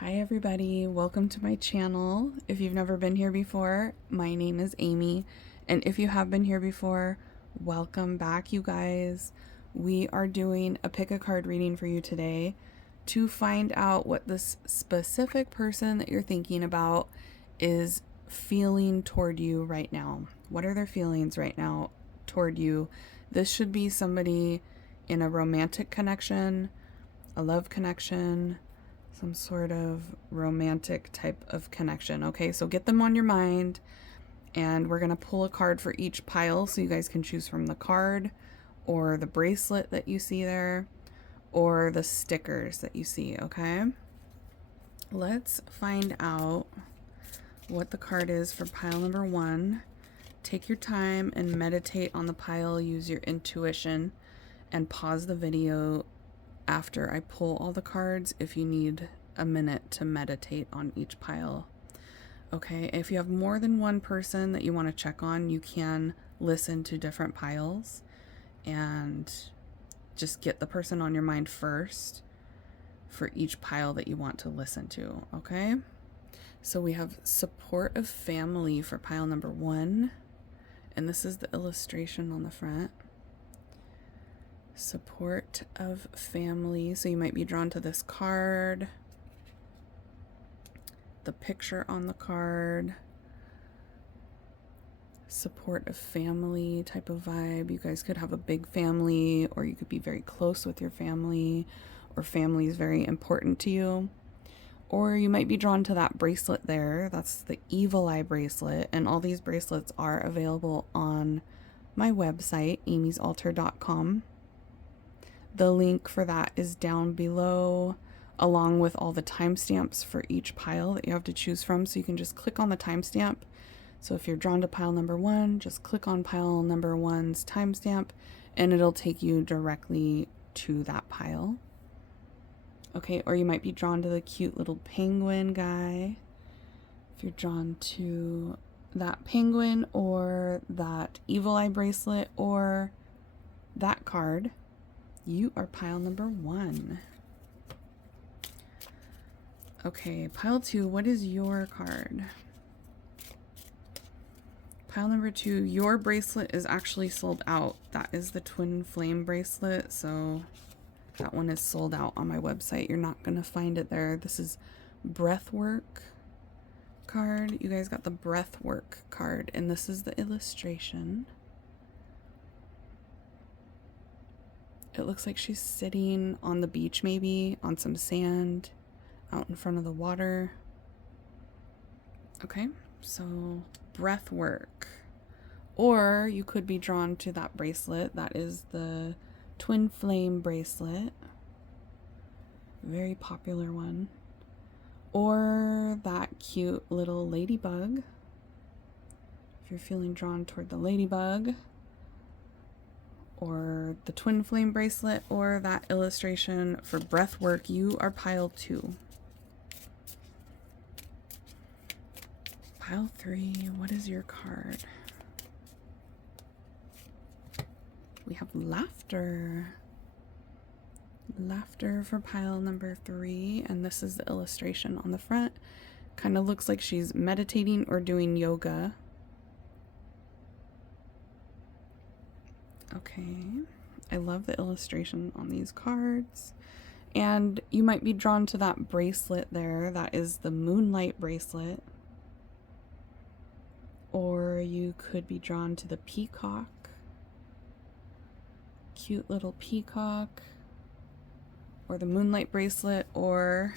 Hi everybody, welcome to my channel. If you've never been here before, my name is Amy, and if you have been here before, welcome back you guys. We are doing a pick a card reading for you today to find out what this specific person that you're thinking about is feeling toward you right now. What are their feelings right now toward you? This should be somebody in a romantic connection, a love connection, some sort of romantic type of connection. Okay, so get them on your mind, and we're going to pull a card for each pile so you guys can choose from the card or the bracelet that you see there or the stickers that you see. Okay, let's find out what the card is for pile number one. Take your time and meditate on the pile. Use your intuition and pause the video after I pull all the cards if you need a minute to meditate on each pile. Okay, if you have more than one person that you want to check on, you can listen to different piles and just get the person on your mind first for each pile that you want to listen to. Okay, so we have support of family for pile number one, and this is the illustration on the front. Support of family. So you might be drawn to this card, the picture on the card, support of family type of vibe. You guys could have a big family, or you could be very close with your family, or family is very important to you. Or you might be drawn to that bracelet there. That's the Evil Eye bracelet, and all these bracelets are available on my website, amysaltar.com. The link for that is down below, along with all the timestamps for each pile that you have to choose from. So you can just click on the timestamp. So if you're drawn to pile number one, just click on pile number one's timestamp and it'll take you directly to that pile. Okay, or you might be drawn to the cute little penguin guy. If you're drawn to that penguin or that Evil Eye bracelet or that card, you are pile number one. Okay, pile two, what is your card? Pile number two, your bracelet is actually sold out. That is the twin flame bracelet, so that one is sold out on my website. You're not gonna find it there. This is breathwork card. You guys got the breathwork card, and this is the illustration. It looks like she's sitting on the beach, maybe on some sand out in front of the water. Okay, so breath work. Or you could be drawn to that bracelet. That is the twin flame bracelet. Very popular one. Or that cute little ladybug. If you're feeling drawn toward the ladybug, or the twin flame bracelet, or that illustration for breath work, you are pile two. Pile three, what is your card? We have laughter. Laughter for pile number three, and this is the illustration on the front. Kind of looks like she's meditating or doing yoga. Okay, I love the illustration on these cards. And you might be drawn to that bracelet there. That is the moonlight bracelet. Or you could be drawn to the peacock. Cute little peacock. Or the moonlight bracelet, or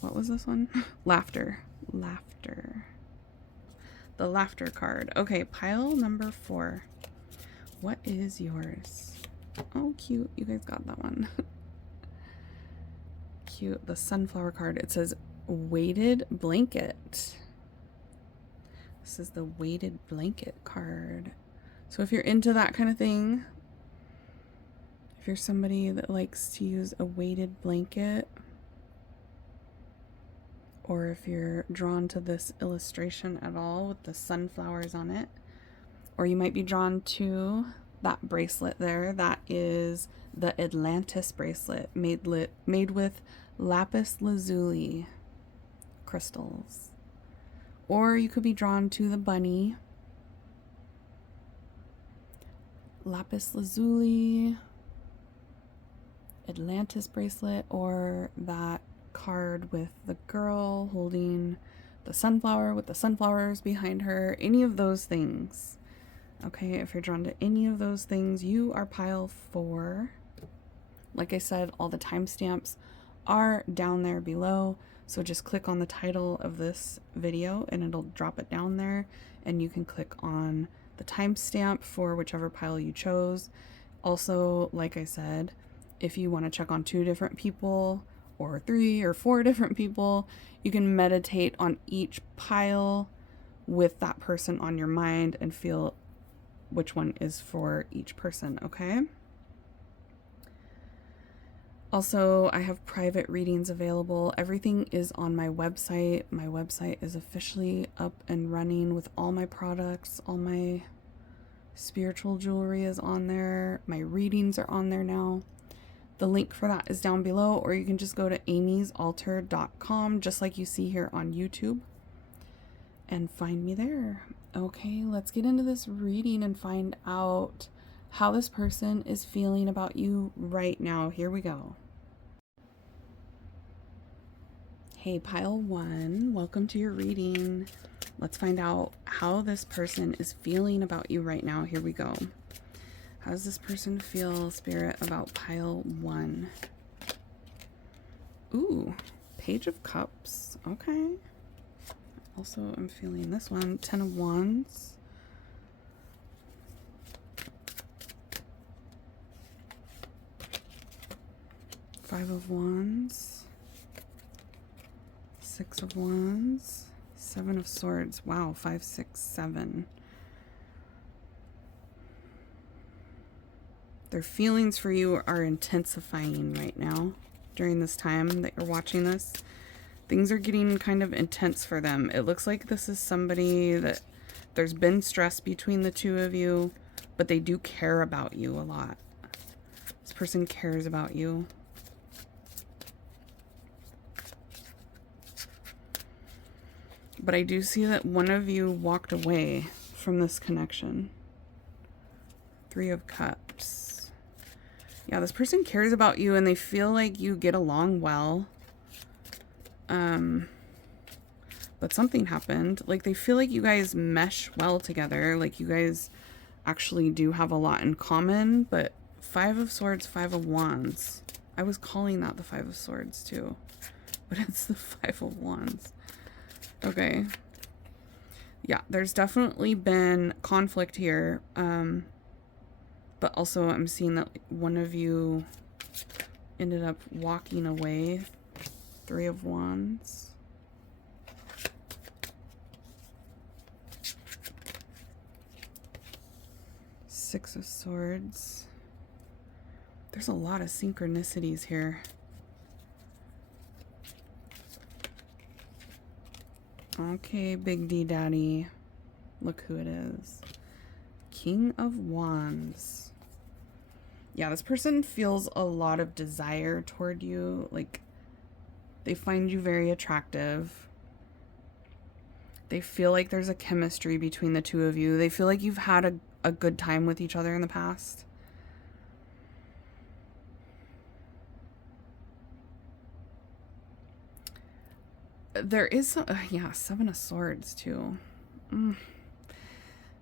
what was this one? Laughter. Laughter. The laughter card. Okay, pile number four. What is yours? Oh, cute. You guys got that one. Cute. The sunflower card. It says weighted blanket. This is the weighted blanket card. So if you're into that kind of thing, if you're somebody that likes to use a weighted blanket, or if you're drawn to this illustration at all with the sunflowers on it, or you might be drawn to that bracelet there, that is the Atlantis bracelet made with lapis lazuli crystals. Or you could be drawn to the bunny, lapis lazuli, Atlantis bracelet, or that card with the girl holding the sunflower with the sunflowers behind her. Any of those things. Okay, if you're drawn to any of those things, you are pile 4. Like I said, all the timestamps are down there below. So just click on the title of this video and it'll drop it down there. And you can click on the timestamp for whichever pile you chose. Also, like I said, if you want to check on 2 different people or 3 or 4 different people, you can meditate on each pile with that person on your mind and feel which one is for each person, okay? Also, I have private readings available. Everything is on my website. My website is officially up and running with all my products. All my spiritual jewelry is on there. My readings are on there now. The link for that is down below, or you can just go to amysaltar.com, just like you see here on YouTube, and find me there. Okay, let's get into this reading and find out how this person is feeling about you right now. Here we go. Hey, pile 1, welcome to your reading. Let's find out how this person is feeling about you right now. Here we go. How does this person feel, Spirit, about pile 1? Ooh, Page of Cups. Okay. Also, I'm feeling this one. 10 of Wands. Five of Wands. 6 of Wands. 7 of Swords. Wow, 5, 6, 7. Their feelings for you are intensifying right now during this time that you're watching this. Things are getting kind of intense for them. It looks like this is somebody that there's been stress between the 2 of you, but they do care about you a lot. This person cares about you. But I do see that one of you walked away from this connection. 3 of Cups. Yeah, this person cares about you and they feel like you get along well. But something happened. Like, they feel like you guys mesh well together. Like, you guys actually do have a lot in common. But 5 of Swords, 5 of Wands. I was calling that the 5 of Swords too. But it's the 5 of Wands. Okay. Yeah, there's definitely been conflict here. But also I'm seeing that one of you ended up walking away. 3 of Wands. Six of Swords. There's a lot of synchronicities here. Okay, Big D Daddy. Look who it is. King of Wands. Yeah, this person feels a lot of desire toward you. Like, they find you very attractive. They feel like there's a chemistry between the 2 of you. They feel like you've had a good time with each other in the past. There is some, yeah, 7 of Swords too.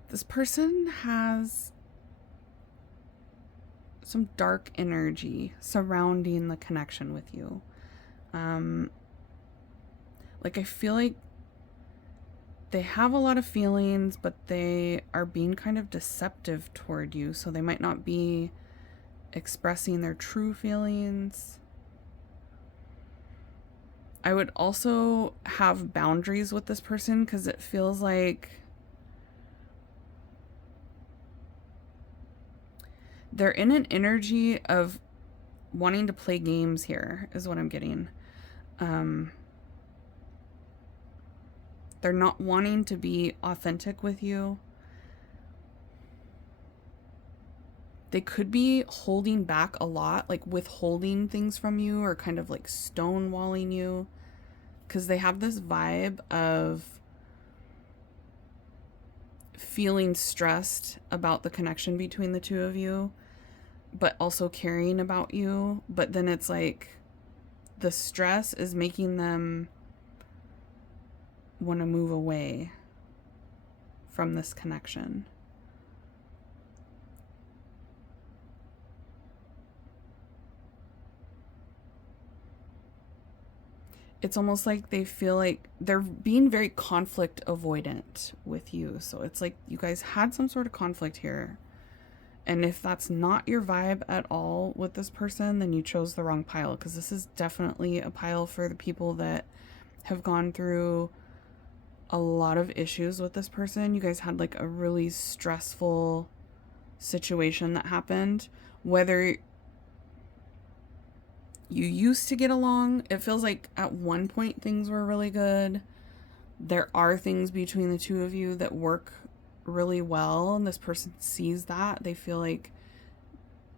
This person has some dark energy surrounding the connection with you. Like, I feel like they have a lot of feelings, but they are being kind of deceptive toward you, so they might not be expressing their true feelings. I would also have boundaries with this person because it feels like they're in an energy of wanting to play games here, is what I'm getting. They're not wanting to be authentic with you. They could be holding back a lot, like withholding things from you or kind of like stonewalling you, because they have this vibe of feeling stressed about the connection between the two of you, but also caring about you. But then it's like the stress is making them want to move away from this connection. It's almost like they feel like they're being very conflict avoidant with you. So it's like you guys had some sort of conflict here. And if that's not your vibe at all with this person, then you chose the wrong pile, because this is definitely a pile for the people that have gone through a lot of issues with this person. You guys had like a really stressful situation that happened. Whether you used to get along, it feels like at one point things were really good. There are things between the two of you that work really well, and this person sees that. They feel like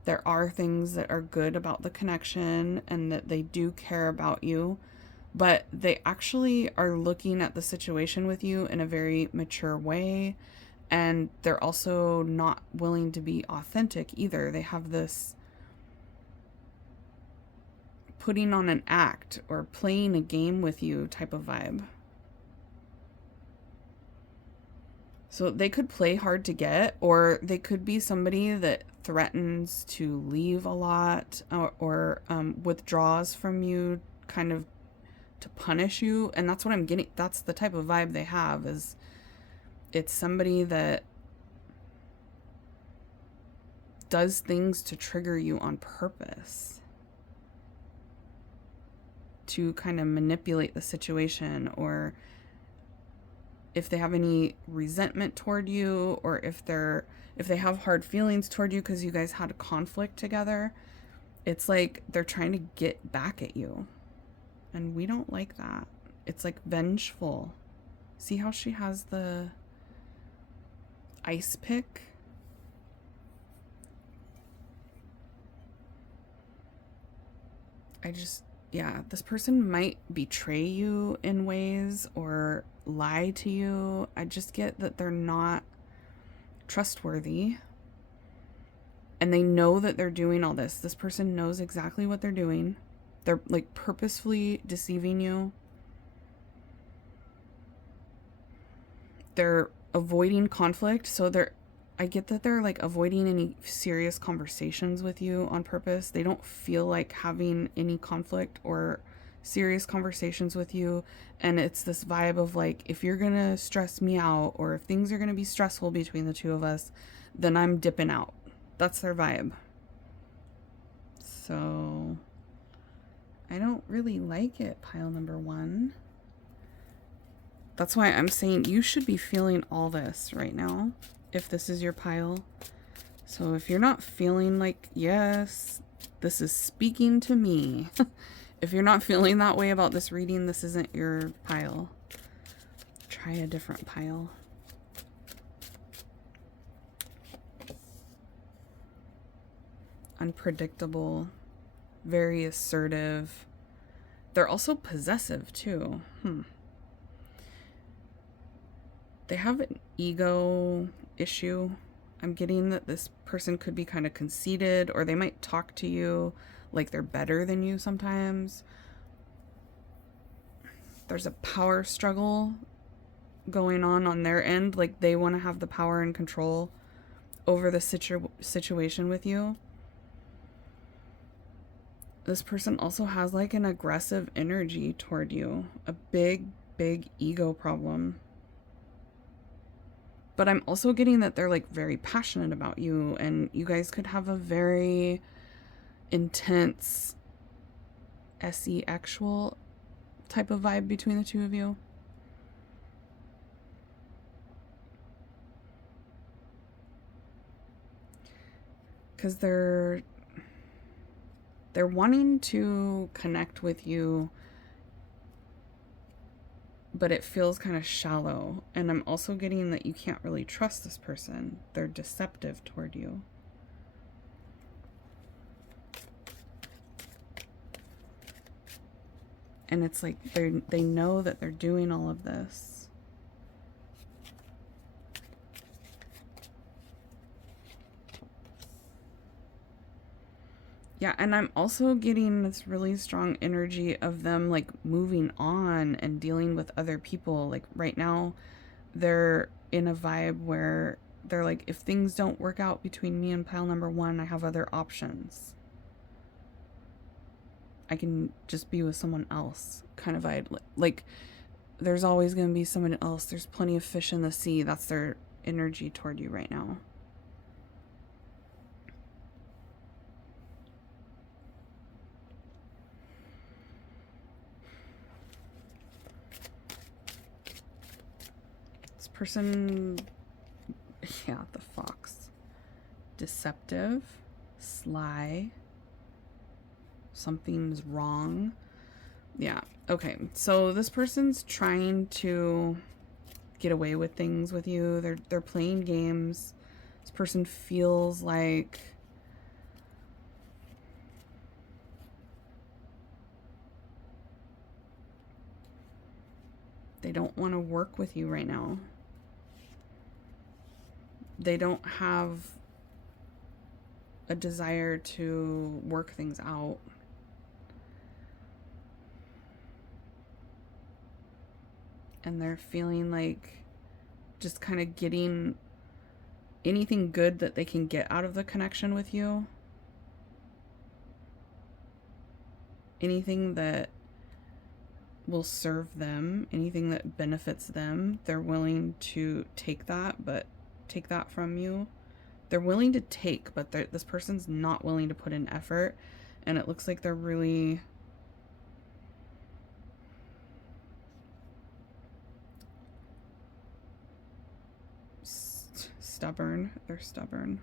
there are things that are good about the connection and that they do care about you, but they actually are looking at the situation with you in a very mature way, and they're also not willing to be authentic either. They have this putting on an act or playing a game with you type of vibe. So they could play hard to get, or they could be somebody that threatens to leave a lot, or withdraws from you kind of to punish you. And that's what I'm getting. That's the type of vibe they have, is it's somebody that does things to trigger you on purpose, to kind of manipulate the situation, or if they have any resentment toward you, or if they have hard feelings toward you because you guys had a conflict together, it's like they're trying to get back at you. And we don't like that. It's like vengeful. See how she has the ice pick? Yeah, this person might betray you in ways or lie to you. I just get that they're not trustworthy. And they know that they're doing all this. This person knows exactly what they're doing. They're like purposefully deceiving you. They're avoiding conflict. So I get that they're like avoiding any serious conversations with you on purpose. They don't feel like having any conflict or serious conversations with you. And it's this vibe of like, if you're going to stress me out, or if things are going to be stressful between the two of us, then I'm dipping out. That's their vibe. So I don't really like it, pile number 1. That's why I'm saying you should be feeling all this right now, if this is your pile. So if you're not feeling like, yes, this is speaking to me, if you're not feeling that way about this reading, this isn't your pile. Try a different pile. Unpredictable, very assertive. They're also possessive too. They have an ego issue. I'm getting that this person could be kind of conceited, or they might talk to you like they're better than you sometimes. There's a power struggle going on their end. Like they want to have the power and control over the situation with you. This person also has like an aggressive energy toward you, a big ego problem. But I'm also getting that they're like very passionate about you, and you guys could have a very intense SE-actual type of vibe between the two of you. Because they're wanting to connect with you, but it feels kind of shallow. And I'm also getting that you can't really trust this person. They're deceptive toward you. And it's like they know that they're doing all of this. Yeah, and I'm also getting this really strong energy of them like moving on and dealing with other people. Like right now, they're in a vibe where they're like, if things don't work out between me and pile number one, I have other options. I can just be with someone else, kind of vibe. Like, there's always going to be someone else. There's plenty of fish in the sea. That's their energy toward you right now. This person, yeah, the fox. Deceptive, sly, something's wrong. Yeah, okay. So this person's trying to get away with things with you. They're playing games. This person feels like they don't want to work with you right now. They don't have a desire to work things out. And they're feeling like just kind of getting anything good that they can get out of the connection with you. Anything that will serve them, anything that benefits them, they're willing to take that, but take that from you. They're willing to take, but this person's not willing to put in effort. And it looks like they're really stubborn. They're stubborn.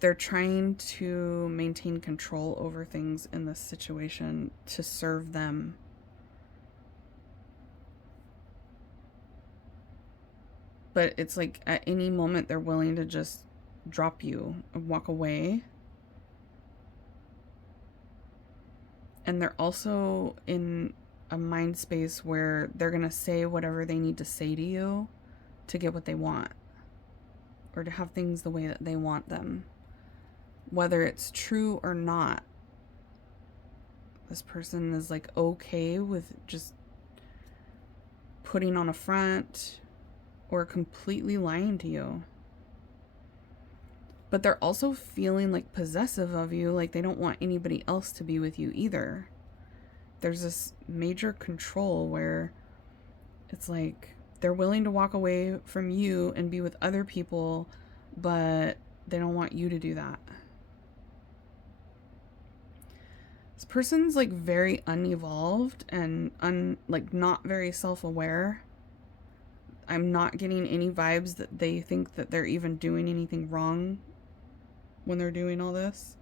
They're trying to maintain control over things in this situation to serve them. But it's like at any moment they're willing to just drop you and walk away. And they're also in a mind space where they're going to say whatever they need to say to you to get what they want, or to have things the way that they want them. Whether it's true or not, this person is like okay with just putting on a front or completely lying to you. But they're also feeling like possessive of you, like they don't want anybody else to be with you either. There's this major control where it's like they're willing to walk away from you and be with other people, but they don't want you to do that. This person's like very unevolved and like not very self-aware. I'm not getting any vibes that they think that they're even doing anything wrong when they're doing all this.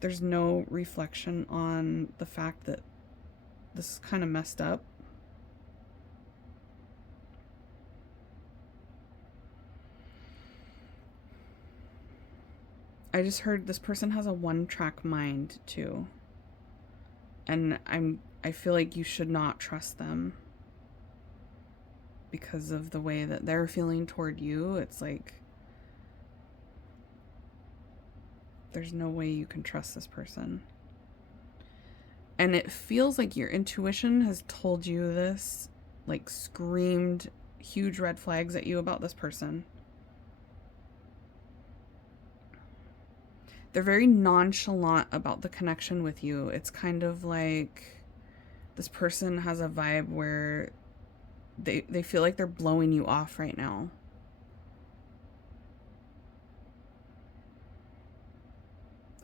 There's no reflection on the fact that this is kind of messed up. I just heard this person has a one-track mind too. And I feel like you should not trust them because of the way that they're feeling toward you. It's like there's no way you can trust this person. And it feels like your intuition has told you this, like screamed huge red flags at you about this person. They're very nonchalant about the connection with you. It's kind of like this person has a vibe where they feel like they're blowing you off right now.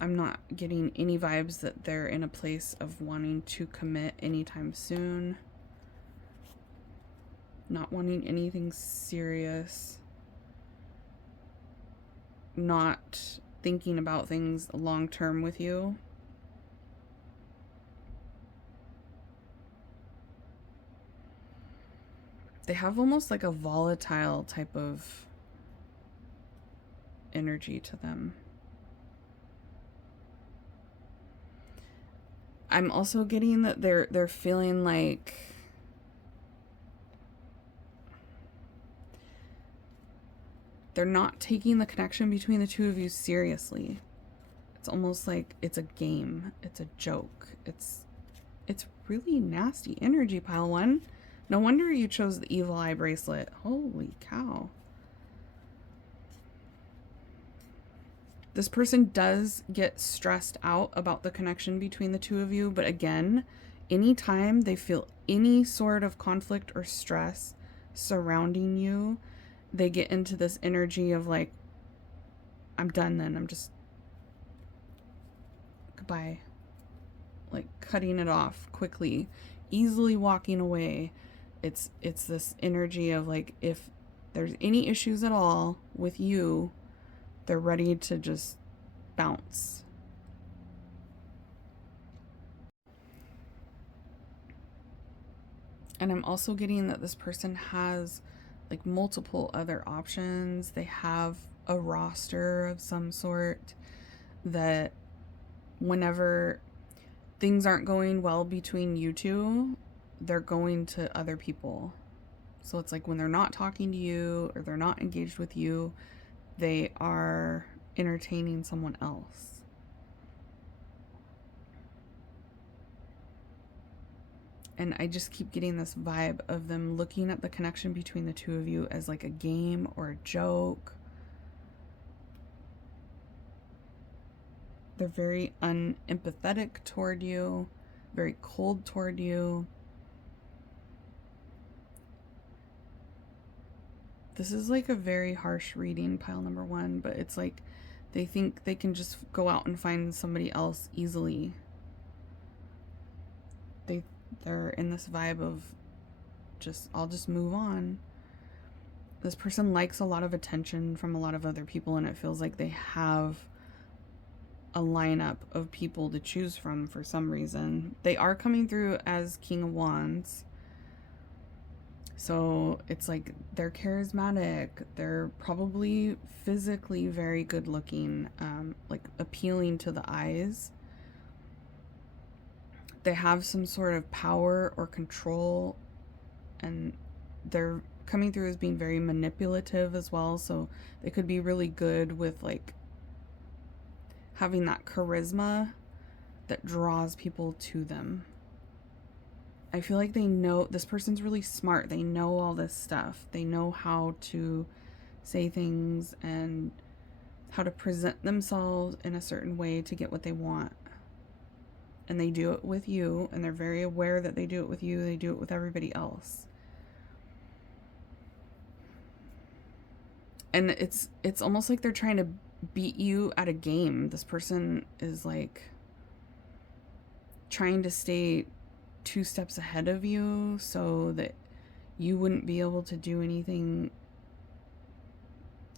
I'm not getting any vibes that they're in a place of wanting to commit anytime soon. Not wanting anything serious. Not thinking about things long term with you. They have almost like a volatile type of energy to them. I'm also getting that they're feeling like they're not taking the connection between the two of you seriously. It's almost like it's a game. It's a joke. It's really nasty energy, pile one. No wonder you chose the evil eye bracelet. Holy cow. This person does get stressed out about the connection between the two of you, but again, anytime they feel any sort of conflict or stress surrounding you, they get into this energy of like, I'm done then. I'm just, goodbye. Like cutting it off quickly, easily walking away. It's this energy of like, if there's any issues at all with you, they're ready to just bounce. And I'm also getting that this person has like multiple other options. They have a roster of some sort that whenever things aren't going well between you two, they're going to other people. So it's like when they're not talking to you or they're not engaged with you, they are entertaining someone else. And I just keep getting this vibe of them looking at the connection between the two of you as like a game or a joke. They're very unempathetic toward you, very cold toward you. This is like a very harsh reading, pile number one, but it's like they think they can just go out and find somebody else easily. They're in this vibe of I'll just move on. This person likes a lot of attention from a lot of other people, and it feels like they have a lineup of people to choose from for some reason. They are coming through as King of Wands. So it's like they're charismatic. They're probably physically very good looking, like appealing to the eyes. They have some sort of power or control, and they're coming through as being very manipulative as well. So they could be really good with like having that charisma that draws people to them. I feel like they know this person's really smart. They know all this stuff. They know how to say things and how to present themselves in a certain way to get what they want. And they do it with you, and they're very aware that they do it with you. They do it with everybody else. And it's almost like they're trying to beat you at a game. This person is like trying to stay 2 steps ahead of you so that you wouldn't be able to do anything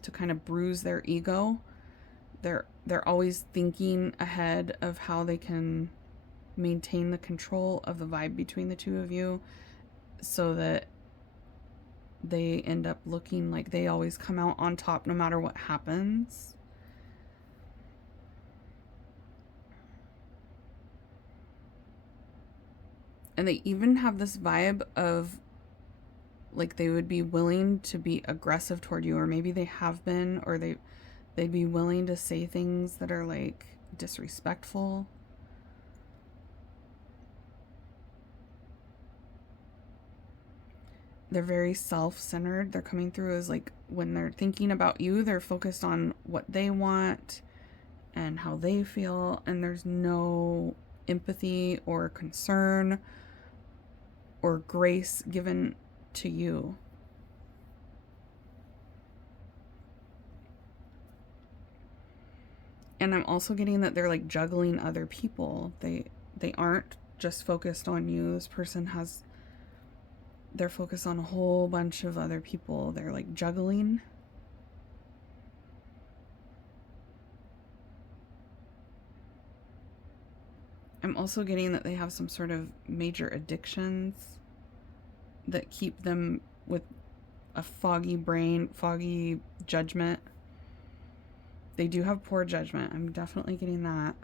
to kind of bruise their ego. They're always thinking ahead of how they can maintain the control of the vibe between the two of you so that they end up looking like they always come out on top no matter what happens. And they even have this vibe of like they would be willing to be aggressive toward you, or maybe they have been, or they'd be willing to say things that are like disrespectful. They're very self-centered. They're coming through as like when they're thinking about you, they're focused on what they want and how they feel, and there's no empathy or concern or grace given to you. And I'm also getting that they're like juggling other people. They aren't just focused on you. This person they're focused on a whole bunch of other people. They're like juggling. I'm also getting that they have some sort of major addictions that keep them with a foggy brain, foggy judgment. They do have poor judgment. I'm definitely getting that.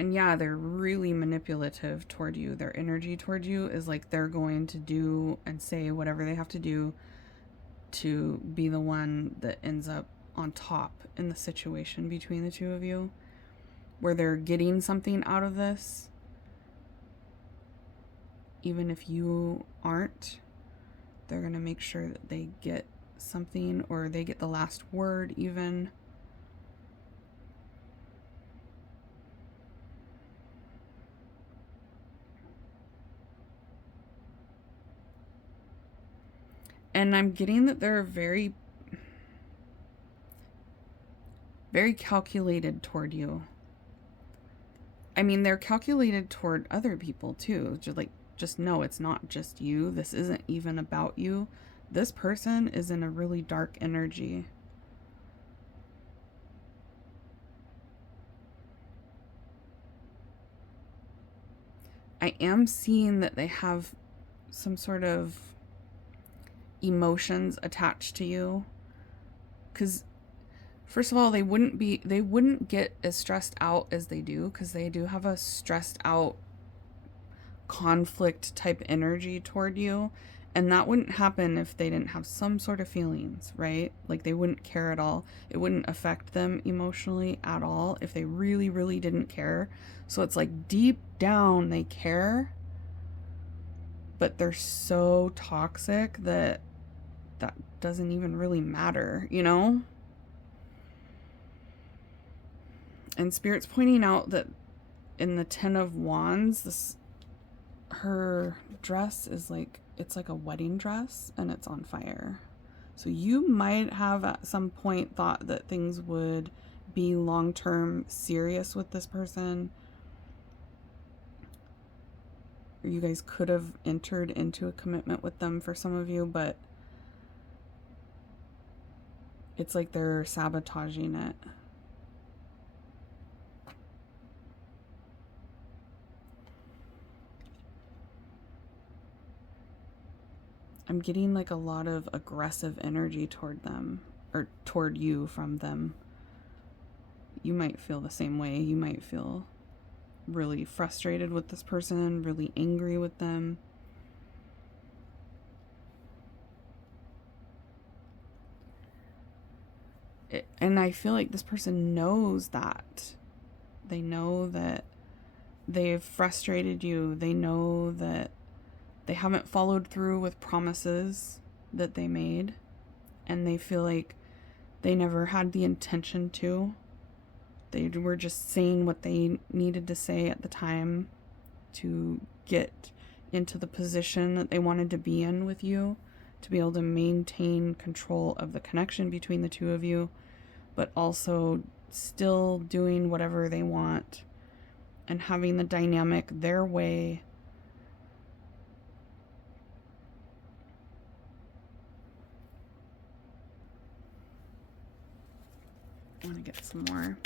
And yeah, they're really manipulative toward you. Their energy toward you is like they're going to do and say whatever they have to do to be the one that ends up on top in the situation between the two of you, where they're getting something out of this, even if you aren't. They're going to make sure that they get something, or they get the last word even. And I'm getting that they're very, very calculated toward you. I mean, they're calculated toward other people too. Just know it's not just you. This isn't even about you. This person is in a really dark energy. I am seeing that they have some sort of emotions attached to you, because first of all, they wouldn't get as stressed out as they do, because they do have a stressed out conflict type energy toward you, and that wouldn't happen if they didn't have some sort of feelings, right? Like they wouldn't care at all. It wouldn't affect them emotionally at all if they really, really didn't care. So it's like deep down they care, but they're so toxic that that doesn't even really matter, you know? And Spirit's pointing out that in the Ten of Wands, her dress is like, it's like a wedding dress and it's on fire. So you might have at some point thought that things would be long-term serious with this person. Or you guys could have entered into a commitment with them for some of you, but it's like they're sabotaging it. I'm getting like a lot of aggressive energy toward them, or toward you from them. You might feel the same way. You might feel really frustrated with this person, really angry with them. And I feel like this person knows that. They know that they've frustrated you. They know that they haven't followed through with promises that they made. And they feel like they never had the intention to. They were just saying what they needed to say at the time to get into the position that they wanted to be in with you, to be able to maintain control of the connection between the two of you, but also still doing whatever they want and having the dynamic their way. I want to get some more.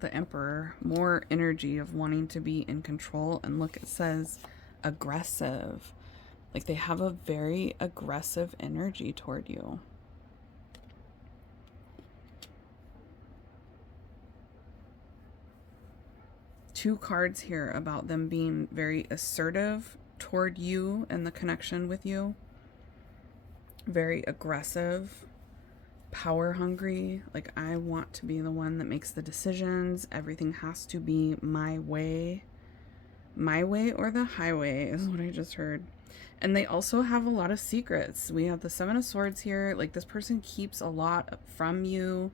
The Emperor, more energy of wanting to be in control. And look, it says aggressive. Like they have a very aggressive energy toward you. Two cards here about them being very assertive toward you and the connection with you. Very aggressive, power hungry. Like, I want to be the one that makes the decisions. Everything has to be my way. My way or the highway is what I just heard. And they also have a lot of secrets. We have the Seven of Swords here. Like, this person keeps a lot from you.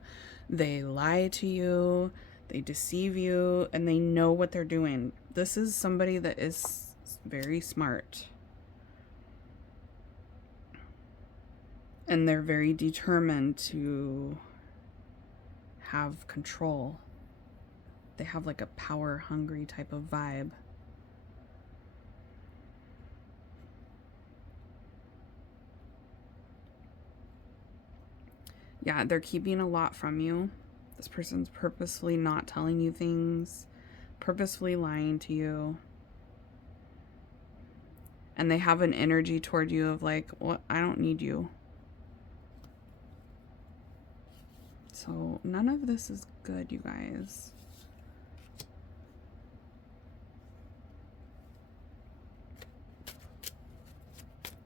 They lie to you. They deceive you. And they know what they're doing. This is somebody that is very smart. And they're very determined to have control. They have like a power-hungry type of vibe. Yeah, they're keeping a lot from you. This person's purposefully not telling you things, purposefully lying to you. And they have an energy toward you of like, well, I don't need you. So none of this is good, you guys.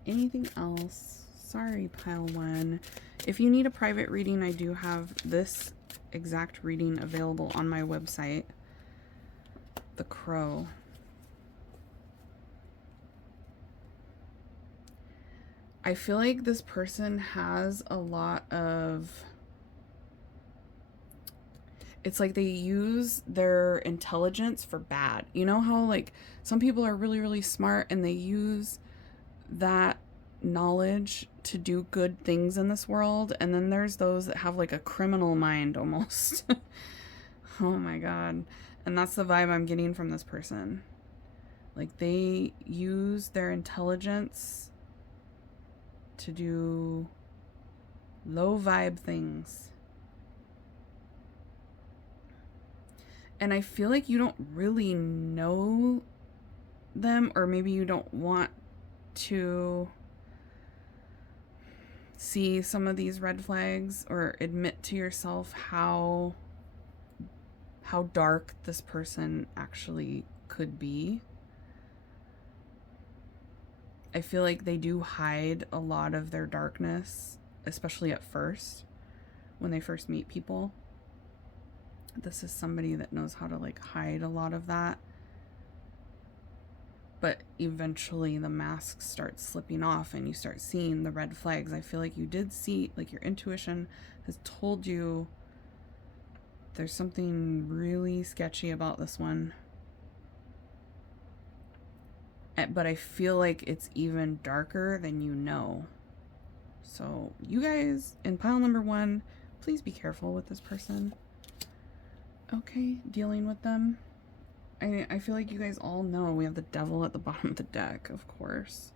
Anything else? Sorry, pile one. If you need a private reading, I do have this exact reading available on my website. The Crow. I feel like this person has a lot of... It's like they use their intelligence for bad. You know how like some people are really, really smart and they use that knowledge to do good things in this world, and then there's those that have like a criminal mind almost. Oh my god. And that's the vibe I'm getting from this person. Like they use their intelligence to do low vibe things. And I feel like you don't really know them, or maybe you don't want to see some of these red flags or admit to yourself how dark this person actually could be. I feel like they do hide a lot of their darkness, especially at first, when they first meet people. This is somebody that knows how to like hide a lot of that. But eventually the mask starts slipping off and you start seeing the red flags. I feel like you did see, like your intuition has told you there's something really sketchy about this one. But I feel like it's even darker than you know. So you guys in pile number one, please be careful with this person. Okay, dealing with them. I feel like you guys all know we have the devil at the bottom of the deck, of course.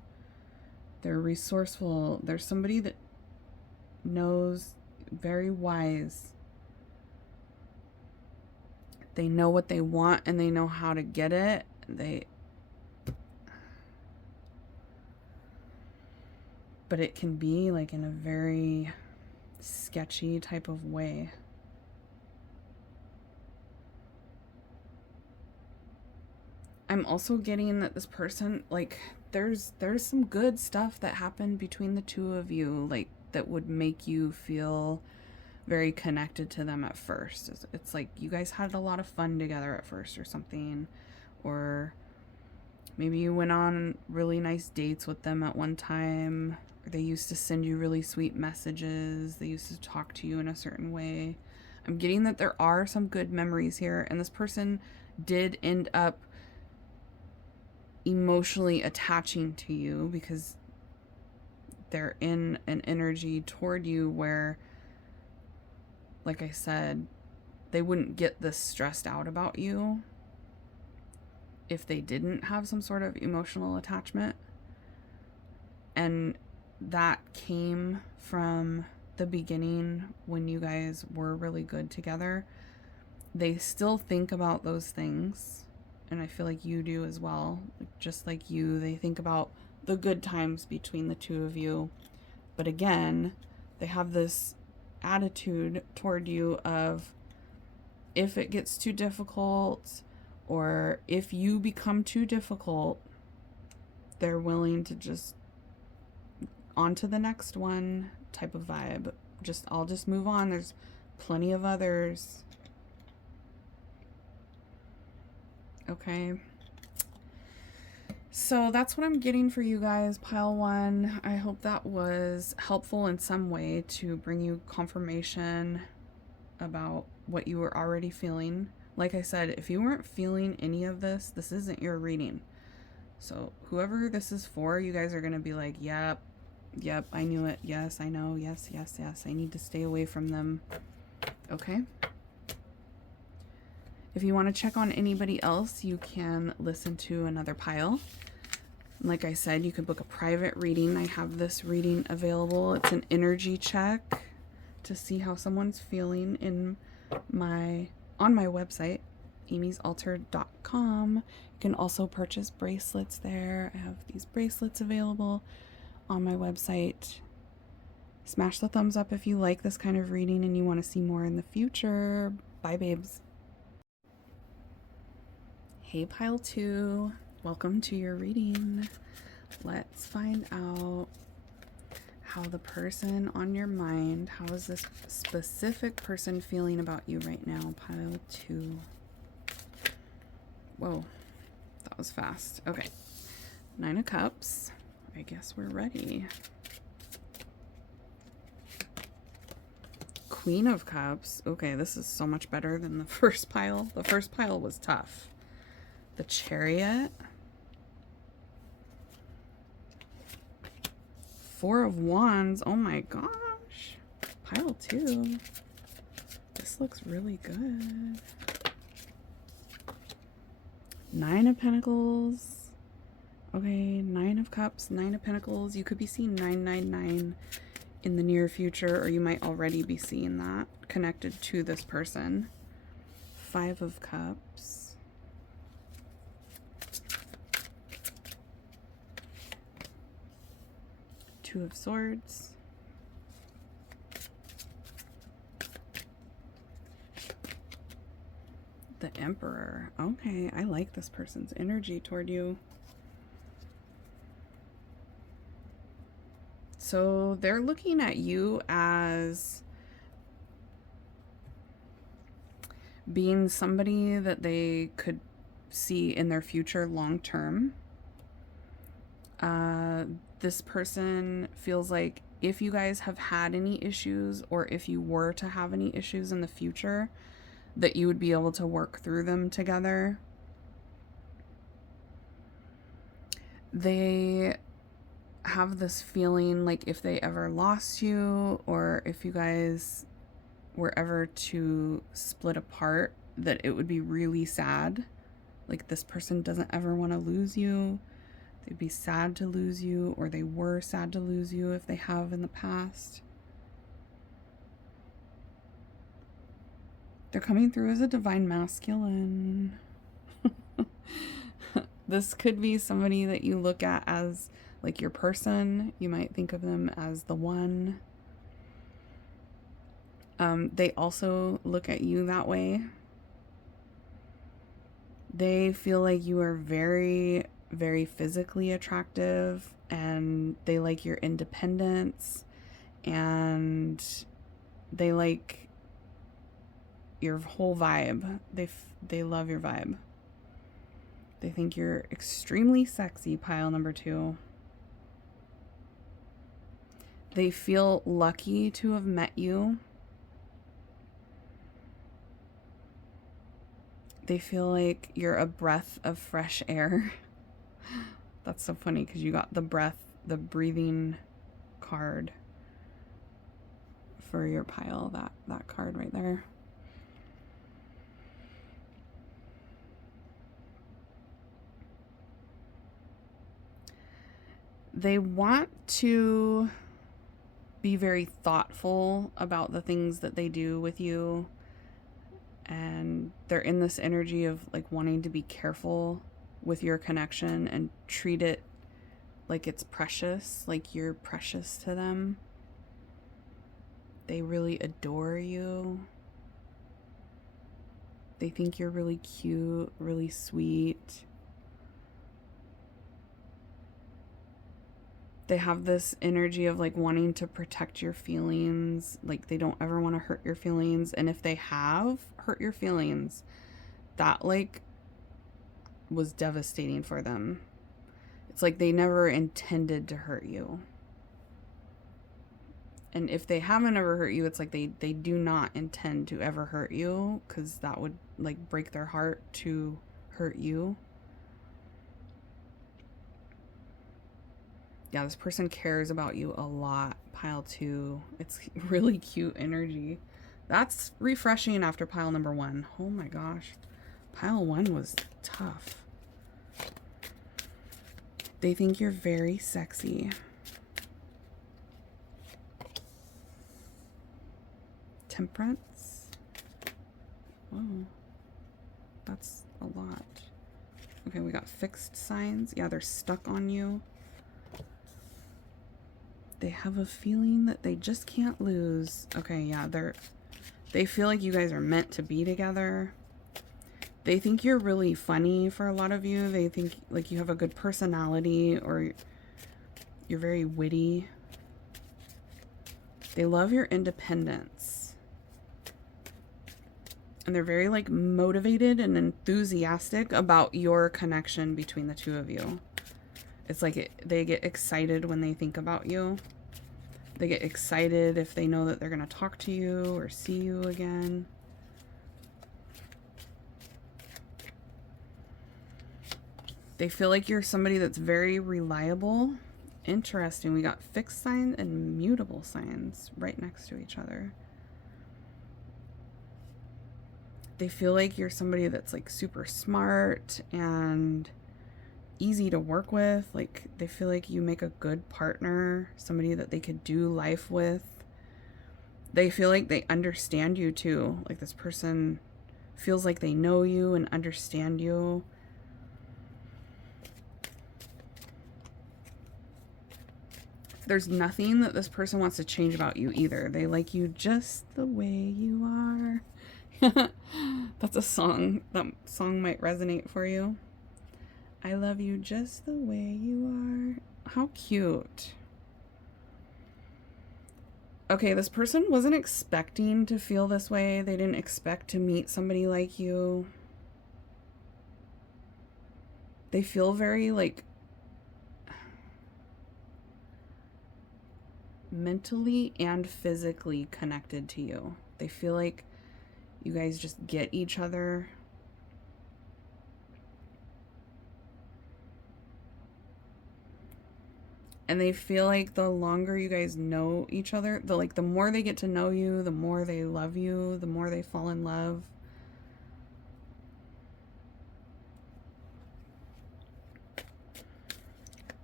They're resourceful. There's somebody that knows, very wise. They know what they want and they know how to get it. But it can be like in a very sketchy type of way. I'm also getting that this person, like, there's some good stuff that happened between the two of you, like, that would make you feel very connected to them at first. It's like you guys had a lot of fun together at first or something. Or maybe you went on really nice dates with them at one time. Or they used to send you really sweet messages. They used to talk to you in a certain way. I'm getting that there are some good memories here. And this person did end up emotionally attaching to you because they're in an energy toward you where, like I said, they wouldn't get this stressed out about you if they didn't have some sort of emotional attachment. And that came from the beginning when you guys were really good together. They still think about those things, and I feel like you do as well. Just like you, they think about the good times between the two of you. But again, they have this attitude toward you of, if it gets too difficult or if you become too difficult, they're willing to just on to the next one type of vibe. I'll just move on. There's plenty of others. Okay. So that's what I'm getting for you guys, pile one. I hope that was helpful in some way to bring you confirmation about what you were already feeling. Like I said, if you weren't feeling any of this, this isn't your reading. So whoever this is for, you guys are going to be like, yep, I knew it. Yes, I know. Yes. I need to stay away from them. Okay. If you want to check on anybody else, you can listen to another pile. Like I said, you could book a private reading. I have this reading available. It's an energy check to see how someone's feeling on my website, amysalter.com. You can also purchase bracelets there. I have these bracelets available on my website. Smash the thumbs up if you like this kind of reading and you want to see more in the future. Bye, babes. Hey, pile 2. Welcome to your reading. Let's find out how the person on your mind, how is this specific person feeling about you right now? Pile 2. Whoa, that was fast. Okay. 9 of Cups. I guess we're ready. Queen of Cups. Okay, this is so much better than the first pile. The first pile was tough. The Chariot. 4 of Wands. Oh my gosh. Pile 2. This looks really good. 9 of Pentacles. Okay, 9 of Cups, 9 of Pentacles. You could be seeing 999 in the near future, or you might already be seeing that connected to this person. 5 of Cups. 2 of Swords. The Emperor. Okay, I like this person's energy toward you. So they're looking at you as being somebody that they could see in their future long term. This person feels like if you guys have had any issues, or if you were to have any issues in the future, that you would be able to work through them together. They have this feeling like if they ever lost you, or if you guys were ever to split apart, that it would be really sad. Like this person doesn't ever want to lose you. They'd be sad to lose you, or they were sad to lose you if they have in the past. They're coming through as a divine masculine. This could be somebody that you look at as like your person. You might think of them as the one. They also look at you that way. They feel like you are very, very physically attractive, and they like your independence, and they like your whole vibe. They love your vibe. They think you're extremely sexy, pile number 2. They feel lucky to have met you. They feel like you're a breath of fresh air. That's so funny because you got the breathing card for your pile, that card right there. They want to be very thoughtful about the things that they do with you. And they're in this energy of like wanting to be careful with your connection and treat it like it's precious, like you're precious to them. They really adore you. They think you're really cute, really sweet. They have this energy of like wanting to protect your feelings. Like they don't ever want to hurt your feelings. And if they have hurt your feelings, that like was devastating for them. It's like they never intended to hurt you. And if they haven't ever hurt you, it's like they do not intend to ever hurt you, because that would like break their heart to hurt you. Yeah, this person cares about you a lot. Pile 2. It's really cute energy. That's refreshing after pile number 1. Oh my gosh. Pile 1 was tough. They think you're very sexy. Temperance. Whoa. That's a lot. Okay, we got fixed signs. Yeah, they're stuck on you. They have a feeling that they just can't lose. Okay, yeah, they feel like you guys are meant to be together. They think you're really funny for a lot of you. They think like you have a good personality, or you're very witty. They love your independence. And they're very like motivated and enthusiastic about your connection between the two of you. It's like they get excited when they think about you. They get excited if they know that they're going to talk to you or see you again. They feel like you're somebody that's very reliable. Interesting. We got fixed signs and mutable signs right next to each other. They feel like you're somebody that's like super smart and easy to work with. Like they feel like you make a good partner, somebody that they could do life with. They feel like they understand you too. Like this person feels like they know you and understand you. There's nothing that this person wants to change about you either. They like you just the way you are. That's a song. That song might resonate for you. I love you just the way you are. How cute. Okay, this person wasn't expecting to feel this way. They didn't expect to meet somebody like you. They feel very like mentally and physically connected to you. They feel like you guys just get each other. And they feel like the longer you guys know each other, the more they get to know you, the more they love you, the more they fall in love.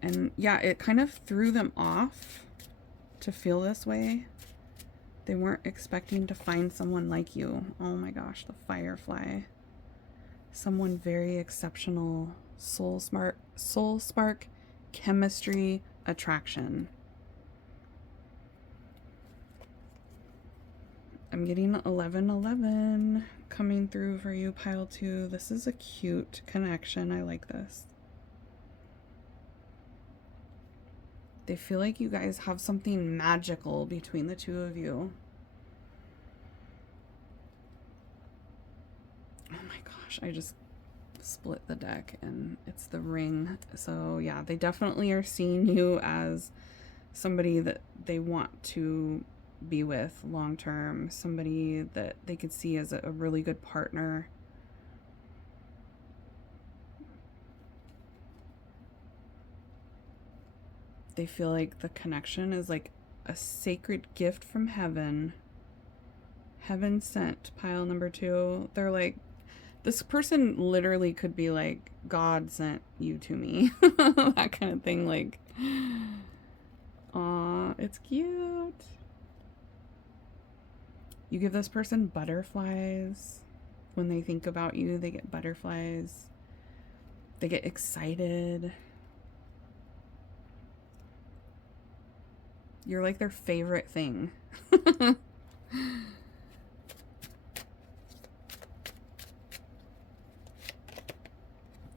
And yeah, it kind of threw them off to feel this way. They weren't expecting to find someone like you. Oh my gosh, the Firefly. Someone very exceptional, soul spark, chemistry, attraction. I'm getting 1111 coming through for you, pile 2. This is a cute connection. I like this. They feel like you guys have something magical between the two of you. Oh my gosh, I just split the deck and it's the Ring. So yeah, they definitely are seeing you as somebody that they want to be with long term, somebody that they could see as a really good partner. They feel like the connection is like a sacred gift from heaven. Heaven sent, pile number 2. They're like, this person literally could be like, God sent you to me. That kind of thing. Like, aw, it's cute. You give this person butterflies. When they think about you, they get butterflies. They get excited. You're like their favorite thing.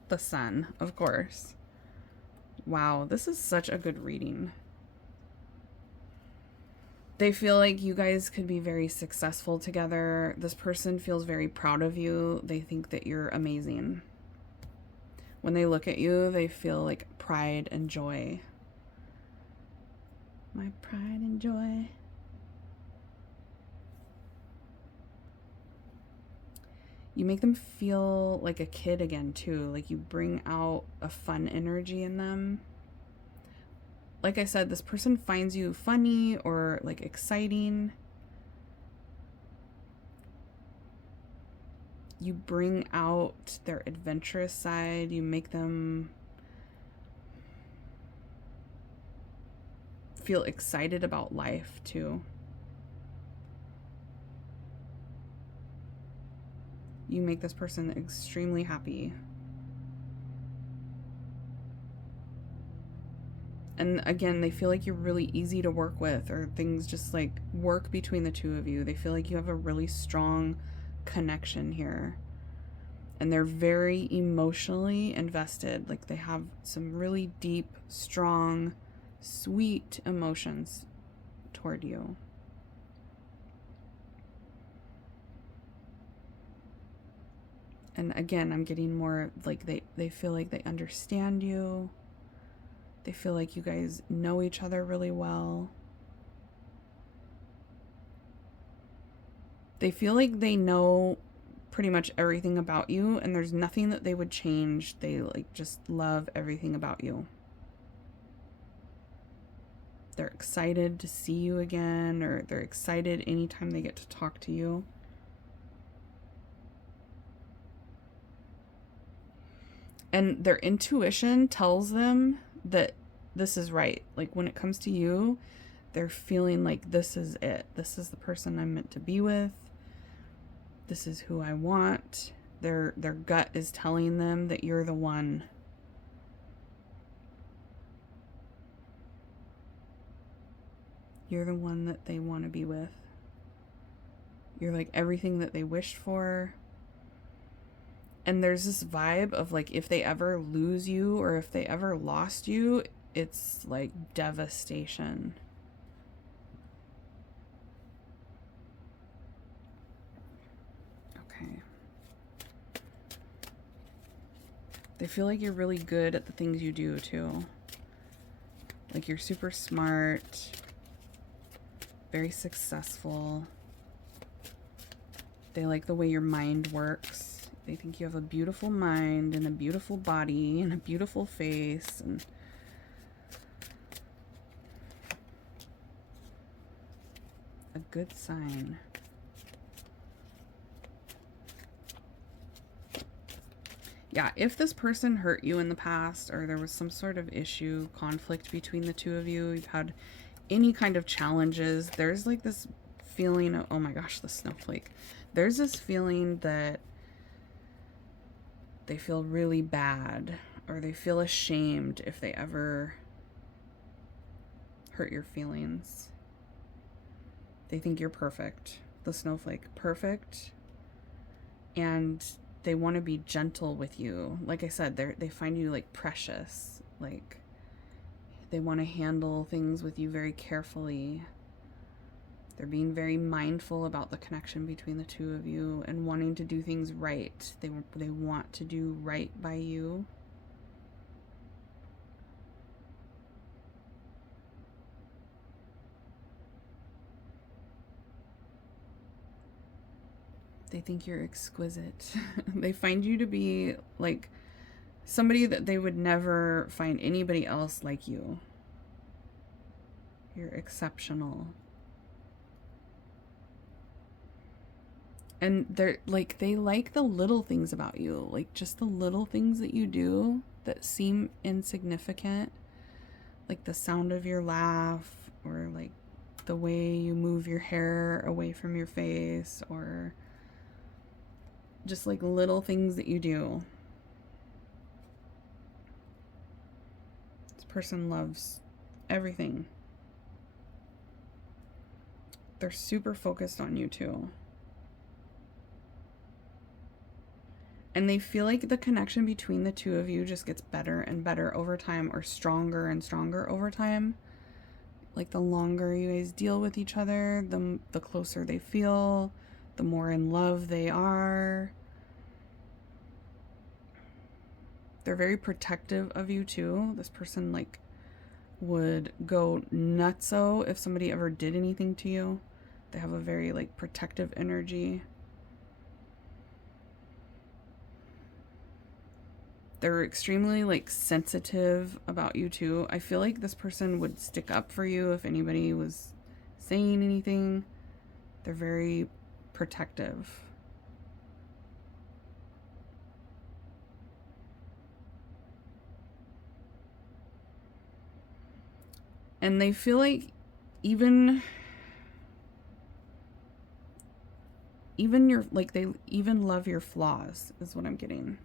The Sun, of course. Wow, this is such a good reading. They feel like you guys could be very successful together. This person feels very proud of you. They think that you're amazing. When they look at you, they feel like pride and joy. My pride and joy. You make them feel like a kid again, too. Like you bring out a fun energy in them. Like I said, this person finds you funny or like exciting. You bring out their adventurous side. You make them feel excited about life, too. You make this person extremely happy. And again, they feel like you're really easy to work with, or things just like work between the two of you. They feel like you have a really strong connection here. And they're very emotionally invested. Like they have some really deep, strong, sweet emotions toward you. And again, I'm getting more like they feel like they understand you. They feel like you guys know each other really well. They feel like they know pretty much everything about you, and there's nothing that they would change. They like just love everything about you. They're excited to see you again, or they're excited anytime they get to talk to you. And their intuition tells them that this is right. Like when it comes to you, they're feeling like this is it. This is the person I'm meant to be with. This is who I want. Their gut is telling them that you're the one. You're the one that they want to be with. You're like everything that they wished for. And there's this vibe of like if they ever lose you or if they ever lost you, it's like devastation. Okay. They feel like you're really good at the things you do too. Like you're super smart, very successful. They like the way your mind works. They think you have a beautiful mind and a beautiful body and a beautiful face, and a good sign. Yeah, if this person hurt you in the past, or there was some sort of issue, conflict between the two of you, you've had any kind of challenges, there's like this feeling of, oh my gosh, the snowflake. There's this feeling that they feel really bad, or they feel ashamed if they ever hurt your feelings. They think you're perfect, the snowflake, perfect, and they want to be gentle with you. Like I said, they find you like precious. Like they want to handle things with you very carefully. They're being very mindful about the connection between the two of you and wanting to do things right. They want to do right by you. They think you're exquisite. They find you to be like somebody that they would never find anybody else like you. You're exceptional. And they're like, they like the little things about you, like just the little things that you do that seem insignificant, like the sound of your laugh, or like the way you move your hair away from your face, or just like little things that you do. This person loves everything. They're super focused on you too. And they feel like the connection between the two of you just gets better and better over time, or stronger and stronger over time. Like the longer you guys deal with each other, the closer they feel, the more in love they are. They're very protective of you too. This person like would go nutso if somebody ever did anything to you. They have a very like protective energy. They're extremely like sensitive about you too. I feel like this person would stick up for you if anybody was saying anything. They're very protective. And they feel like even your like they even love your flaws is what I'm getting.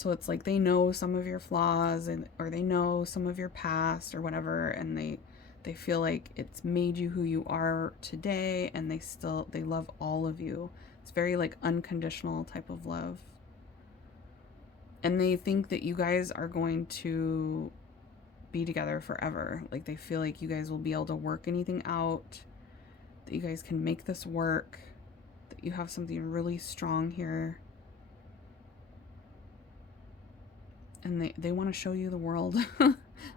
So it's like they know some of your flaws, or they know some of your past or whatever, and they feel like it's made you who you are today, and they love all of you. It's very like unconditional type of love. And they think that you guys are going to be together forever. Like they feel like you guys will be able to work anything out, that you guys can make this work, that you have something really strong here. And they want to show you the world.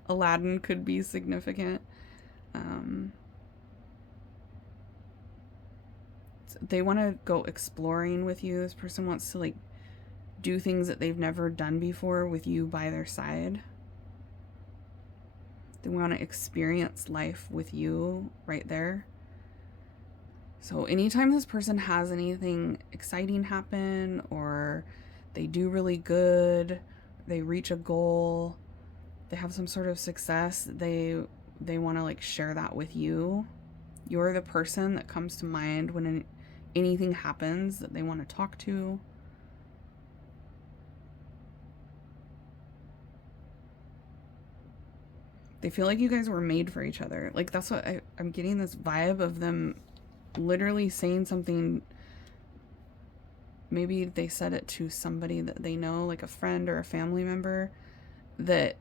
Aladdin could be significant. They want to go exploring with you. This person wants to like do things that they've never done before with you by their side. They want to experience life with you right there. So anytime this person has anything exciting happen, or they do really good, they reach a goal, they have some sort of success, they want to like share that with you. You're the person that comes to mind when anything happens that they want to talk to. They feel like you guys were made for each other. Like that's what I'm getting, this vibe of them literally saying something. Maybe they said it to somebody that they know, like a friend or a family member, that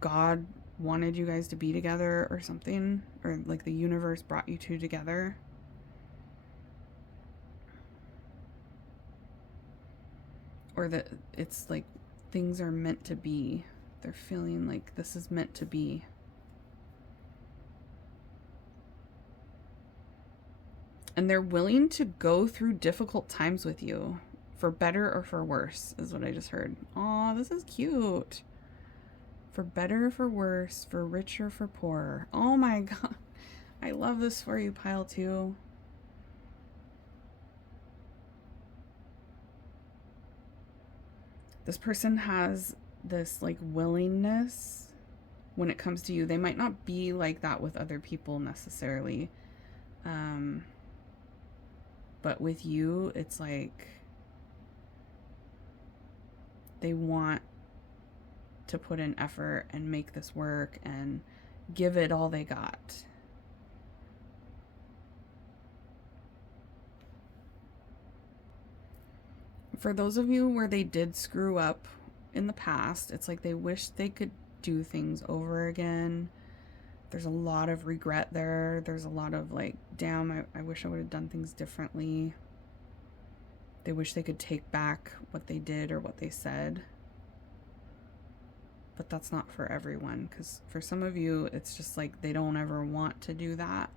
God wanted you guys to be together or something, or like the universe brought you two together. Or that it's like things are meant to be. They're feeling like this is meant to be. And they're willing to go through difficult times with you, for better or for worse, is what I just heard. Aw, this is cute. For better or for worse, for richer or for poorer. Oh my god. I love this for you, pile 2. This person has this like willingness when it comes to you. They might not be like that with other people necessarily. But with you, it's like they want to put in effort and make this work and give it all they got. For those of you where they did screw up in the past, it's like they wish they could do things over again. There's a lot of regret there. There's a lot of like, damn, I wish I would have done things differently. They wish they could take back what they did or what they said. But that's not for everyone, because for some of you, it's just like they don't ever want to do that.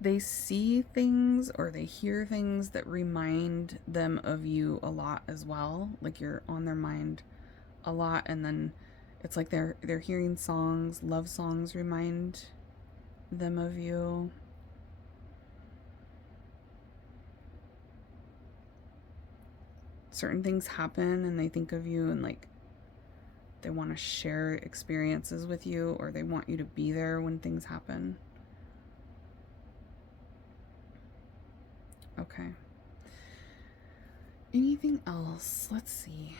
They see things or they hear things that remind them of you a lot as well. Like you're on their mind a lot, and then it's like they're hearing songs, love songs remind them of you. Certain things happen and they think of you, and like they want to share experiences with you, or they want you to be there when things happen. Okay. Anything else? Let's see.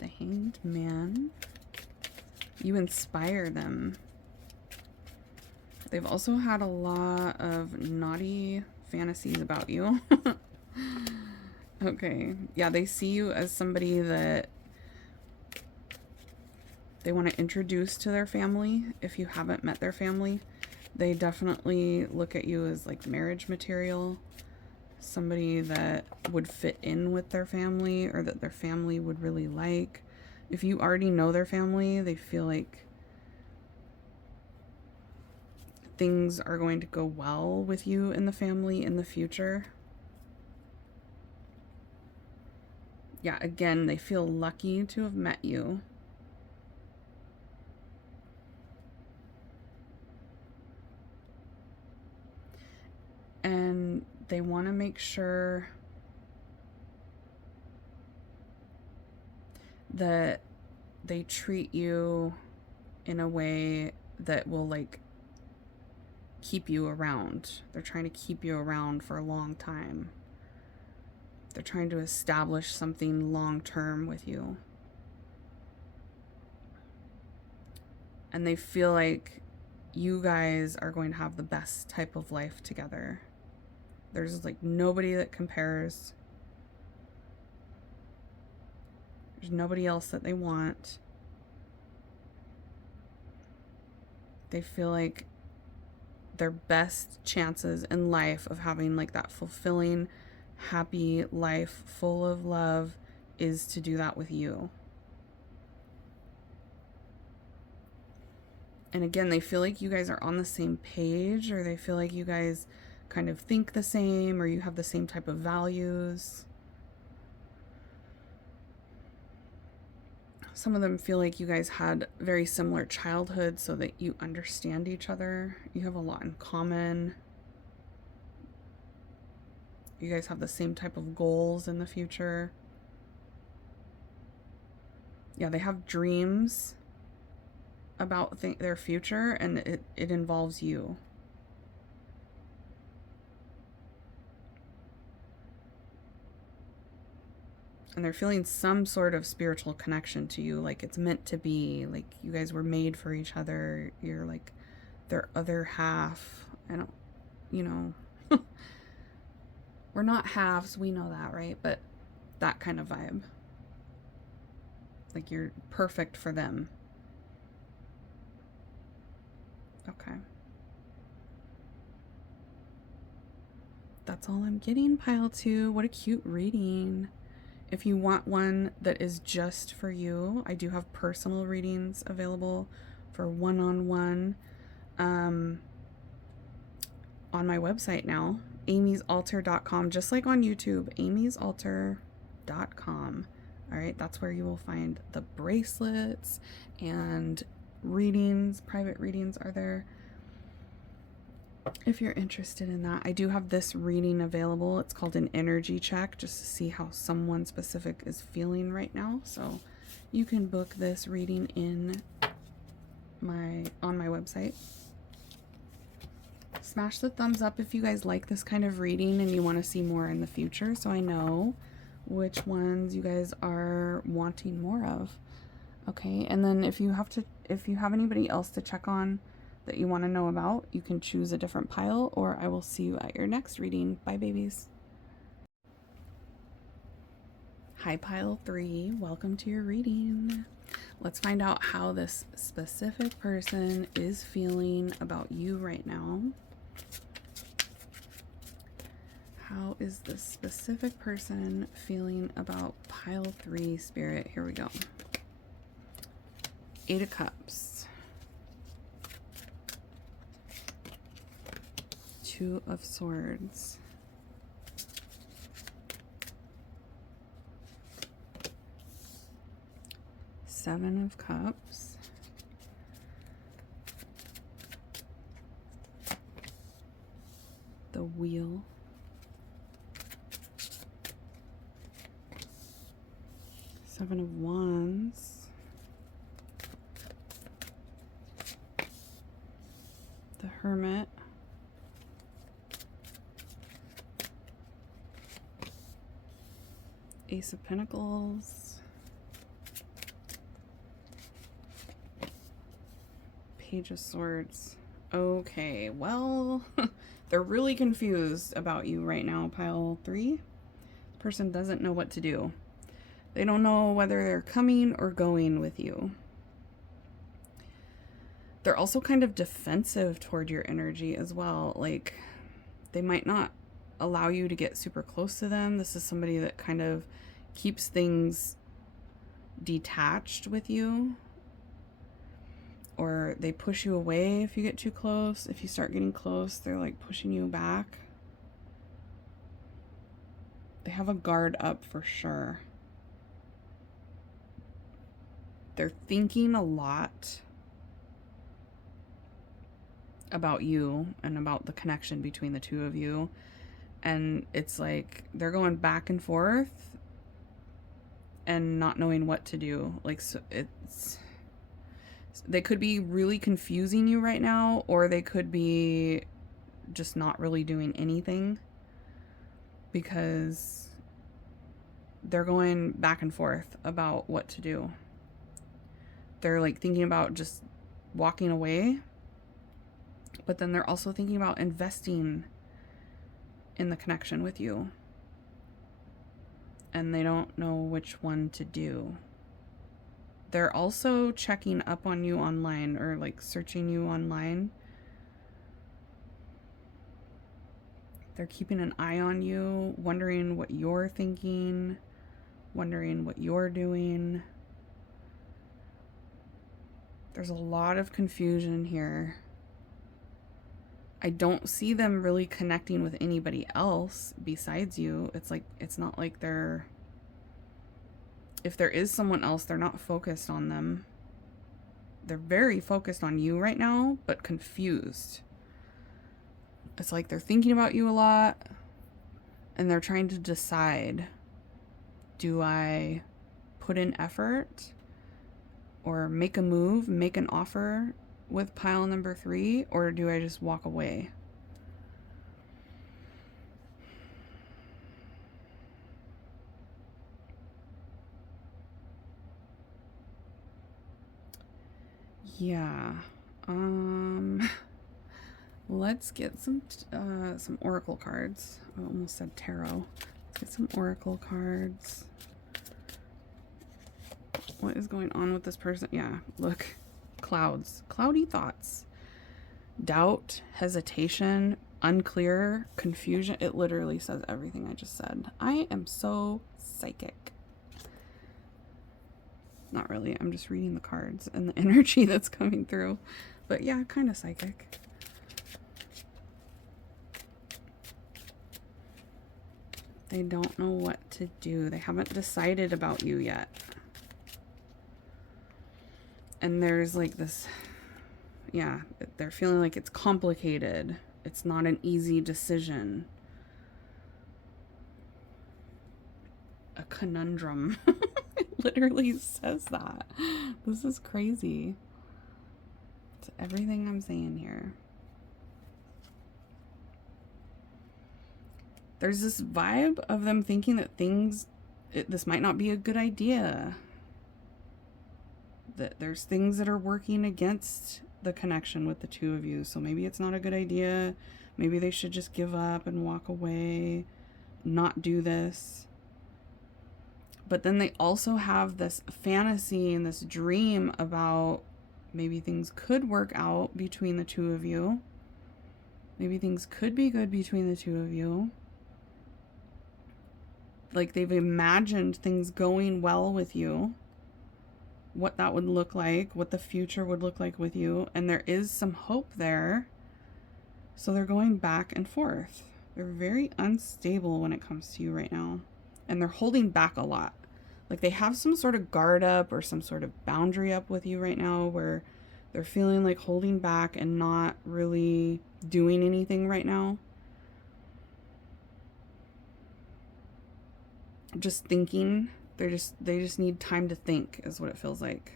The Hanged Man. You inspire them. They've also had a lot of naughty fantasies about you. Okay. Yeah, they see you as somebody that they want to introduce to their family. If you haven't met their family, they definitely look at you as like marriage material. Somebody that would fit in with their family, or that their family would really like. If you already know their family, they feel like things are going to go well with you in the family in the future. Yeah, again, they feel lucky to have met you. And they want to make sure that they treat you in a way that will like keep you around. They're trying to keep you around for a long time. They're trying to establish something long term with you. And they feel like you guys are going to have the best type of life together. There's like nobody that compares. There's nobody else that they want. They feel like their best chances in life of having like that fulfilling, happy life full of love is to do that with you. And again, they feel like you guys are on the same page, or they feel like you guys kind of think the same, or you have the same type of values. Some of them feel like you guys had very similar childhood so that you understand each other. You have a lot in common. You guys have the same type of goals in the future. Yeah, they have dreams about their future, and it involves you. And they're feeling some sort of spiritual connection to you, like it's meant to be, like you guys were made for each other. You're like their other half. I don't, you know, we're not halves, we know that, right? But that kind of vibe. Like you're perfect for them. Okay. That's all I'm getting, pile 2. What a cute reading. If you want one that is just for you, I do have personal readings available for one-on-one on my website now, amysaltar.com, just like on YouTube, amysaltar.com. All right, that's where you will find the bracelets and readings. Private readings are there. If you're interested in that, I do have this reading available. It's called an energy check, just to see how someone specific is feeling right now. So you can book this reading on my website. Smash the thumbs up if you guys like this kind of reading and you want to see more in the future, so I know which ones you guys are wanting more of. Okay, and then if you have anybody else to check on that you want to know about, you can choose a different pile, or I will see you at your next reading. Bye, babies. Hi, pile 3. Welcome to your reading. Let's find out how this specific person is feeling about you right now. How is this specific person feeling about pile 3, Spirit? Here we go. 8 of Cups. 2 of Swords. Seven of Cups. The Wheel. Seven of Wands. The Hermit. Ace of Pentacles. Page of Swords. Okay, well, they're really confused about you right now, pile 3. This person doesn't know what to do. They don't know whether they're coming or going with you. They're also kind of defensive toward your energy as well. Like, they might not allow you to get super close to them. This is somebody that kind of keeps things detached with you, or they push you away if you get too close. If you start getting close, they're like pushing you back. They have a guard up for sure. They're thinking a lot about you and about the connection between the two of you. And it's like they're going back and forth and not knowing what to do. Like, so They could be really confusing you right now, or they could be just not really doing anything, because they're going back and forth about what to do. They're like thinking about just walking away, but then they're also thinking about investing in the connection with you. And they don't know which one to do. They're also checking up on you online, or like searching you online. They're keeping an eye on you, wondering what you're thinking, wondering what you're doing. There's a lot of confusion here. I don't see them really connecting with anybody else besides you. It's like, it's not like they're, if there is someone else, they're not focused on them. They're very focused on you right now, but confused. It's like they're thinking about you a lot, and they're trying to decide, do I put in effort or make a move, make an offer with pile number 3, or do I just walk away? Yeah. Let's get some oracle cards. I almost said tarot. Let's get some oracle cards. What is going on with this person? Yeah, look. Clouds. Cloudy thoughts. Doubt, hesitation, unclear, confusion. It literally says everything I just said. I am so psychic. Not really. I'm just reading the cards and the energy that's coming through. But yeah, kind of psychic. They don't know what to do. They haven't decided about you yet. And there's like this, yeah, they're feeling like it's complicated. It's not an easy decision. A conundrum. It literally says that. This is crazy. It's everything I'm saying here. There's this vibe of them thinking that this might not be a good idea. That there's things that are working against the connection with the two of you. So maybe it's not a good idea. Maybe they should just give up and walk away, not do this. But then they also have this fantasy and this dream about maybe things could work out between the two of you. Maybe things could be good between the two of you. Like they've imagined things going well with you, what that would look like, what the future would look like with you. And there is some hope there. So they're going back and forth. They're very unstable when it comes to you right now. And they're holding back a lot. Like they have some sort of guard up or some sort of boundary up with you right now, where they're feeling like holding back and not really doing anything right now. Just thinking. They just need time to think, is what it feels like.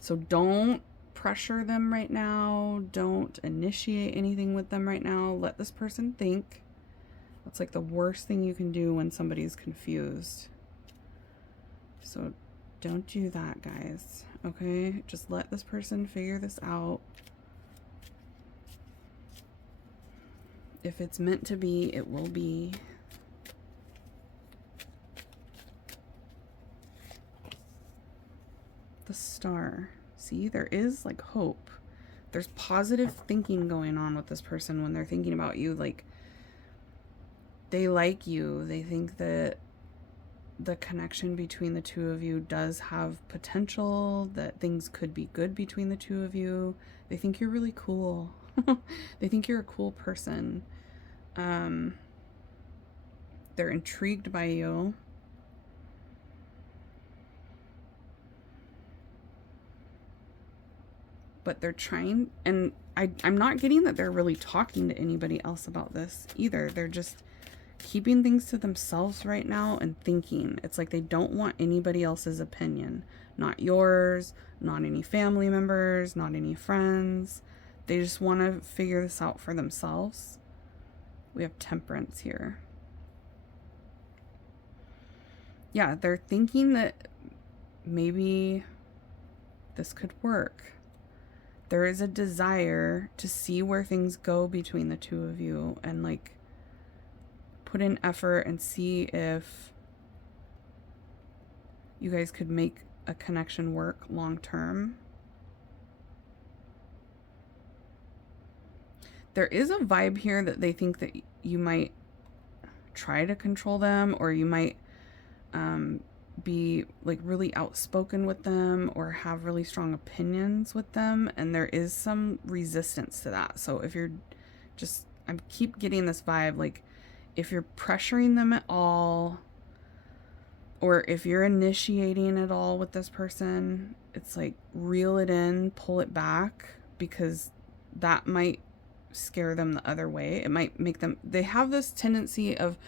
So don't pressure them right now. Don't initiate anything with them right now. Let this person think. That's like the worst thing you can do when somebody's confused. So don't do that, guys. Okay? Just let this person figure this out. If it's meant to be, it will be. The Star. See, there is like hope. There's positive thinking going on with this person when they're thinking about you. Like, they like you. They think that the connection between the two of you does have potential, that things could be good between the two of you. They think you're really cool. They think you're a cool person. They're intrigued by you. But they're trying, and I'm not getting that they're really talking to anybody else about this either. They're just keeping things to themselves right now and thinking. It's like they don't want anybody else's opinion. Not yours, not any family members, not any friends. They just want to figure this out for themselves. We have Temperance here. Yeah, they're thinking that maybe this could work. There is a desire to see where things go between the two of you and like put in effort and see if you guys could make a connection work long term. There is a vibe here that they think that you might try to control them, or you might be like really outspoken with them or have really strong opinions with them, and there is some resistance to that. So if you're just, I keep getting this vibe like if you're pressuring them at all, or if you're initiating it all with this person, it's like reel it in, pull it back, because that might scare them the other way. It might make them, they have this tendency of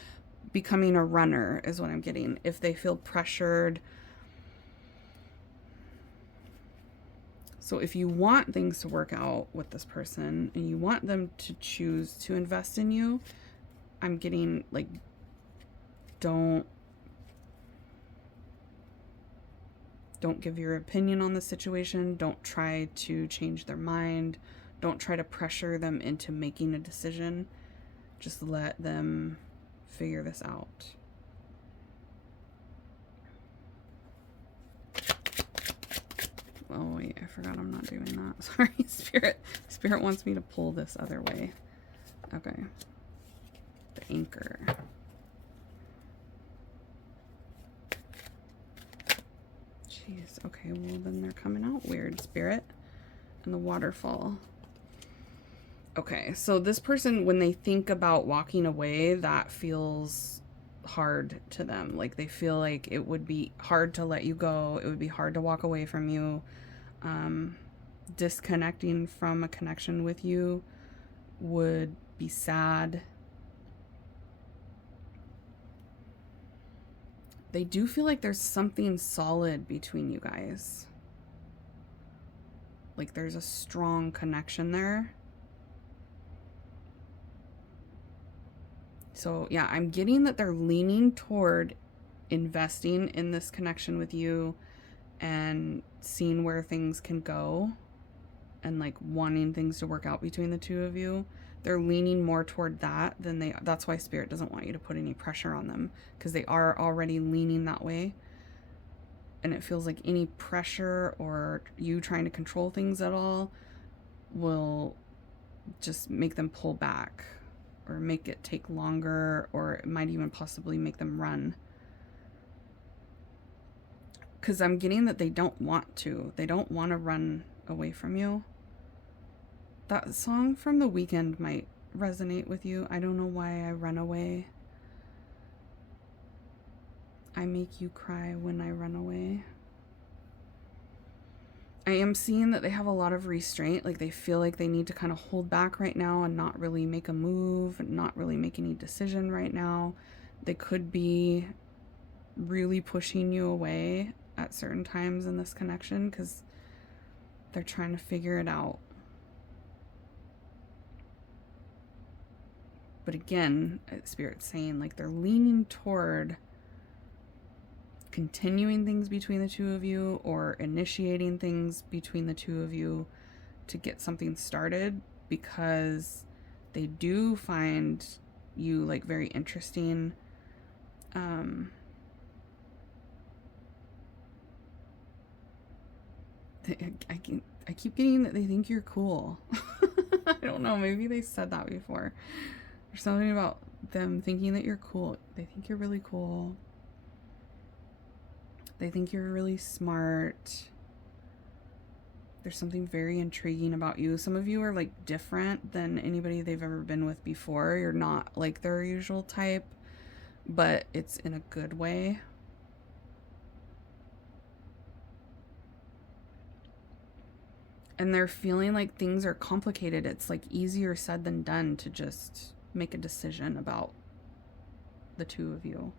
becoming a runner is what I'm getting. If they feel pressured. So if you want things to work out with this person and you want them to choose to invest in you, I'm getting like, don't give your opinion on the situation. Don't try to change their mind. Don't try to pressure them into making a decision. Just let them figure this out. Oh wait, I forgot I'm not doing that. Sorry, Spirit wants me to pull this other way. Okay. The anchor. Jeez, okay, well then they're coming out weird, Spirit. And the waterfall. Okay, so this person, when they think about walking away, that feels hard to them. Like they feel like it would be hard to let you go. It would be hard to walk away from you. Disconnecting from a connection with you would be sad. They do feel like there's something solid between you guys. Like there's a strong connection there. So yeah, I'm getting that they're leaning toward investing in this connection with you and seeing where things can go and like wanting things to work out between the two of you. They're leaning more toward that than that's why Spirit doesn't want you to put any pressure on them, because they are already leaning that way. And it feels like any pressure or you trying to control things at all will just make them pull back or make it take longer, or it might even possibly make them run. Because I'm getting that they don't want to. They don't want to run away from you. That song from The Weeknd might resonate with you. I don't know why I run away. I make you cry when I run away. I am seeing that they have a lot of restraint. Like they feel like they need to kind of hold back right now and not really make a move and not really make any decision right now. They could be really pushing you away at certain times in this connection because they're trying to figure it out. But again, Spirit's saying like they're leaning toward continuing things between the two of you or initiating things between the two of you to get something started, because they do find you like very interesting. I keep getting that they think you're cool. I don't know, maybe they said that before. There's something about them thinking that you're cool. They think you're really cool. They think you're really smart. There's something very intriguing about you. Some of you are like different than anybody they've ever been with before. You're not like their usual type, but it's in a good way. And they're feeling like things are complicated. It's like easier said than done to just make a decision about the two of you.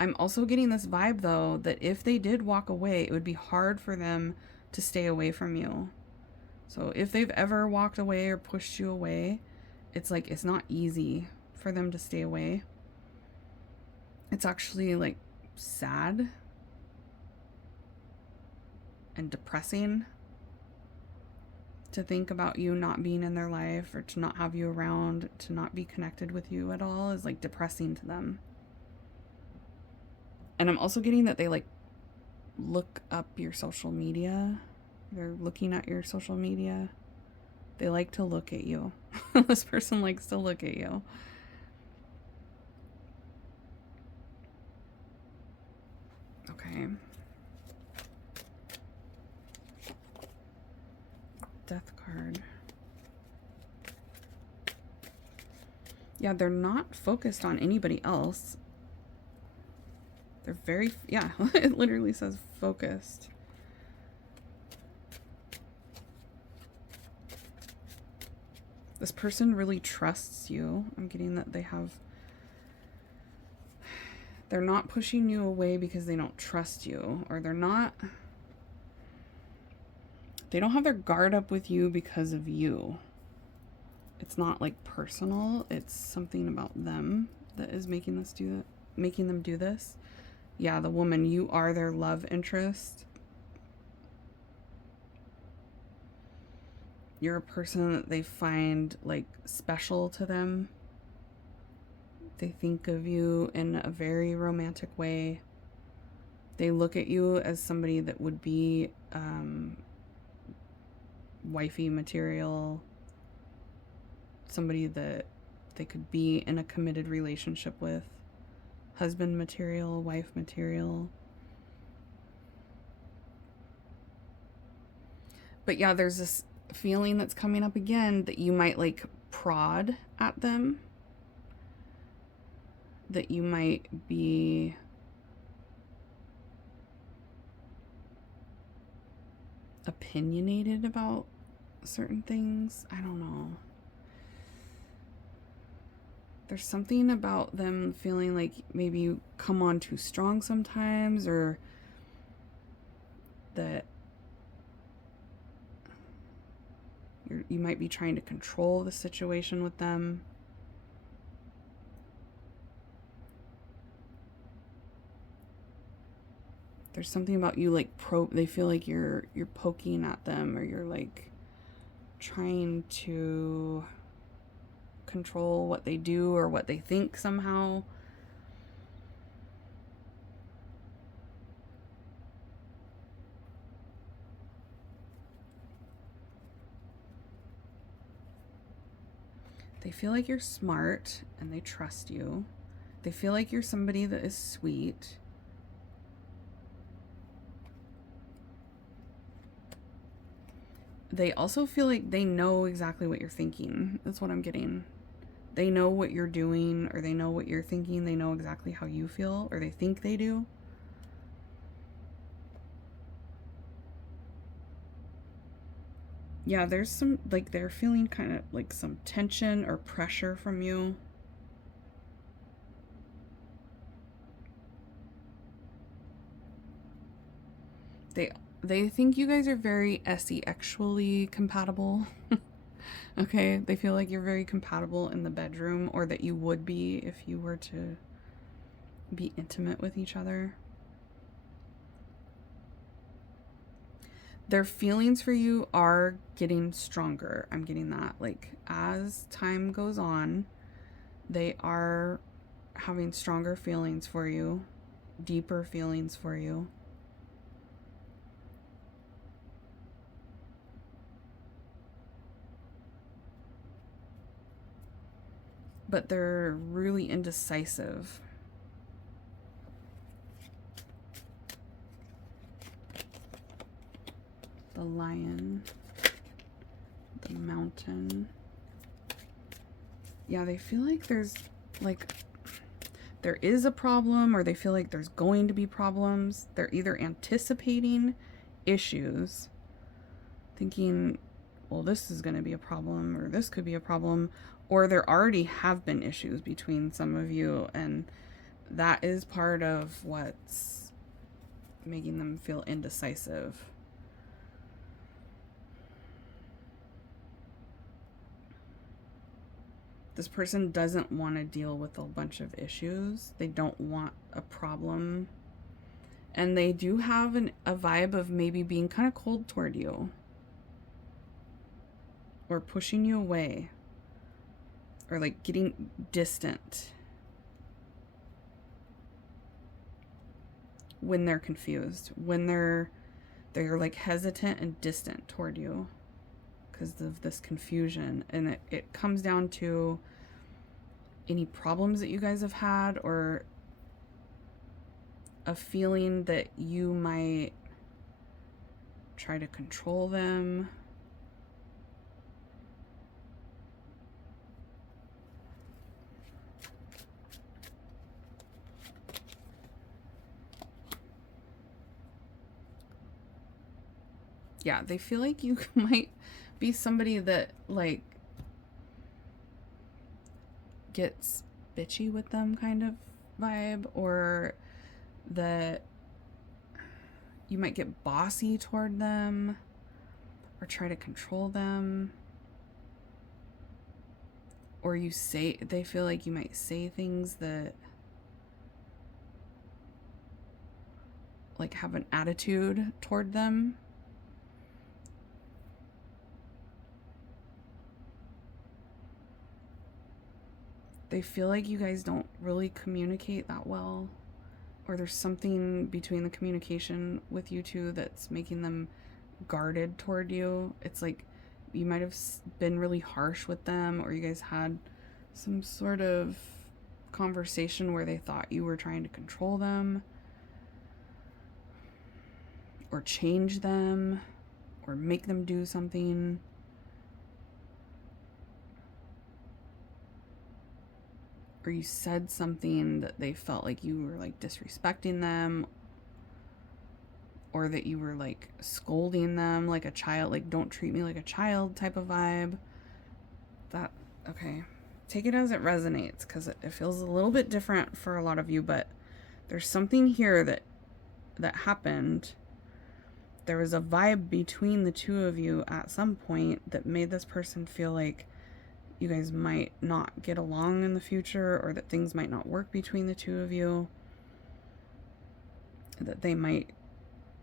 I'm also getting this vibe, though, that if they did walk away, it would be hard for them to stay away from you. So if they've ever walked away or pushed you away, it's like it's not easy for them to stay away. It's actually like sad and depressing to think about you not being in their life, or to not have you around, to not be connected with you at all, is like depressing to them. And I'm also getting that they like look up your social media. They're looking at your social media. They like to look at you. This person likes to look at you. Okay. Death card. Yeah, they're not focused on anybody else. They're very, yeah, it literally says focused. This person really trusts you. I'm getting that they're not pushing you away because they don't trust you, or they don't have their guard up with you because of you. It's not like personal. It's something about them that is making them do this. Yeah, the woman, you are their love interest. You're a person that they find like special to them. They think of you in a very romantic way. They look at you as somebody that would be wifey material, somebody that they could be in a committed relationship with, husband material, wife material. But yeah, there's this feeling that's coming up again that you might like prod at them, that you might be opinionated about certain things. I don't know. There's something about them feeling like maybe you come on too strong sometimes, or that you might be trying to control the situation with them. There's something about you like they feel like you're poking at them, or you're like trying to control what they do or what they think somehow. They feel like you're smart and they trust you. They feel like you're somebody that is sweet. They also feel like they know exactly what you're thinking. That's what I'm getting. They know what you're doing, or they know what you're thinking. They know exactly how you feel, or they think they do. Yeah, there's some, like, they're feeling kind of like some tension or pressure from you. They think you guys are very sexually compatible. Okay, they feel like you're very compatible in the bedroom, or that you would be if you were to be intimate with each other. Their feelings for you are getting stronger. I'm getting that. Like, as time goes on, they are having stronger feelings for you, deeper feelings for you. But they're really indecisive. The lion, the mountain. Yeah, they feel like there's like there is a problem, or they feel like there's going to be problems. They're either anticipating issues, thinking, well, this is going to be a problem, or this could be a problem, or there already have been issues between some of you, and that is part of what's making them feel indecisive. This person doesn't want to deal with a bunch of issues. They don't want a problem. And they do have a vibe of maybe being kind of cold toward you, or pushing you away, or like getting distant when they're confused, when they're like hesitant and distant toward you because of this confusion. And it comes down to any problems that you guys have had, or a feeling that you might try to control them. Yeah, they feel like you might be somebody that like gets bitchy with them kind of vibe, or that you might get bossy toward them or try to control them, or they feel like you might say things that like have an attitude toward them. They feel like you guys don't really communicate that well, or there's something between the communication with you two that's making them guarded toward you. It's like you might have been really harsh with them, or you guys had some sort of conversation where they thought you were trying to control them or change them or make them do something. Or you said something that they felt like you were like disrespecting them, or that you were like scolding them like a child, like don't treat me like a child type of vibe. That, okay, take it as it resonates, because it feels a little bit different for a lot of you, but there's something here that happened. There was a vibe between the two of you at some point that made this person feel like you guys might not get along in the future, or that things might not work between the two of you, that they might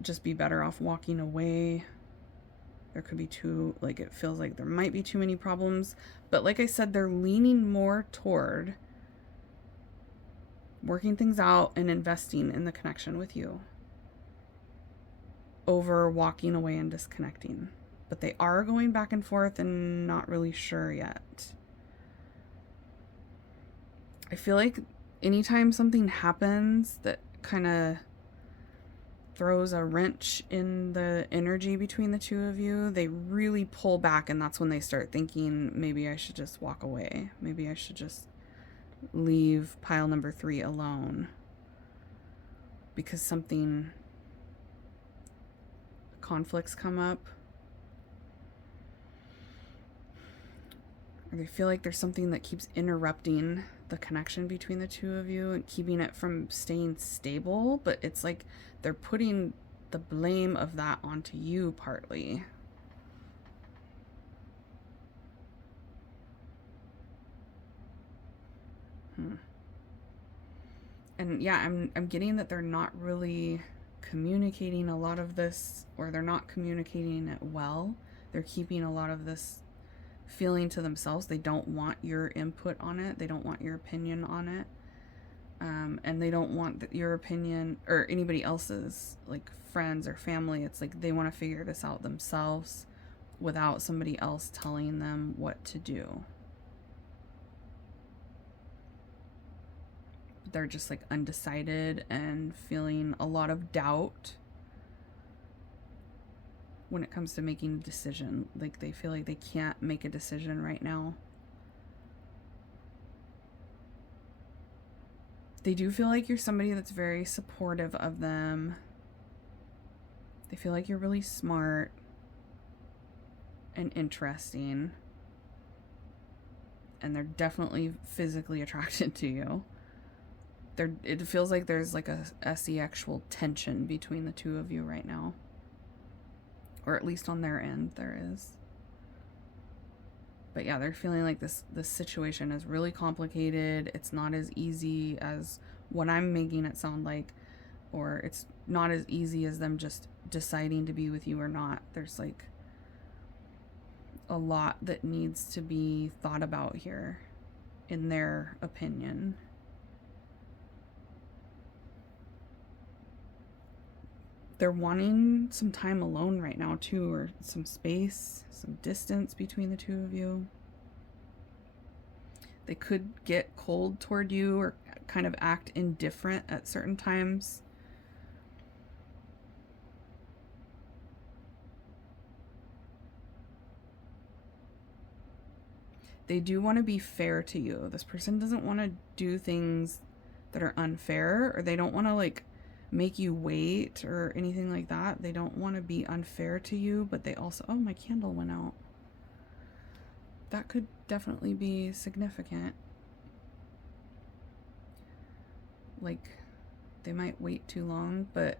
just be better off walking away. There could be it feels like there might be too many problems, but like I said, they're leaning more toward working things out and investing in the connection with you over walking away and disconnecting. But they are going back and forth and not really sure yet. I feel like anytime something happens that kind of throws a wrench in the energy between the two of you, they really pull back, and that's when they start thinking, maybe I should just walk away. Maybe I should just leave pile number 3 alone, because conflicts come up, or they feel like there's something that keeps interrupting the connection between the two of you and keeping it from staying stable. But it's like they're putting the blame of that onto you partly. And yeah, I'm getting that they're not really communicating a lot of this, or they're not communicating it well. They're keeping a lot of this feeling to themselves. They don't want your input on it. They don't want your opinion on it. And they don't want your opinion or anybody else's, like friends or family. It's like they want to figure this out themselves without somebody else telling them what to do. They're just like undecided and feeling a lot of doubt when it comes to making a decision. Like they feel like they can't make a decision right now. They do feel like you're somebody that's very supportive of them. They feel like you're really smart and interesting. and they're definitely physically attracted to you. It feels like there's like a sexual tension between the two of you right now. Or at least on their end, there is. But yeah, they're feeling like this situation is really complicated. It's not as easy as what I'm making it sound like, or it's not as easy as them just deciding to be with you or not. There's like a lot that needs to be thought about here, in their opinion. They're wanting some time alone right now too, or some space, some distance between the two of you. They could get cold toward you or kind of act indifferent at certain times. They do want to be fair to you. This person doesn't want to do things that are unfair, or they don't want to like make you wait or anything like that. They don't want to be unfair to you, but they also, oh, my candle went out. That could definitely be significant. Like, they might wait too long, but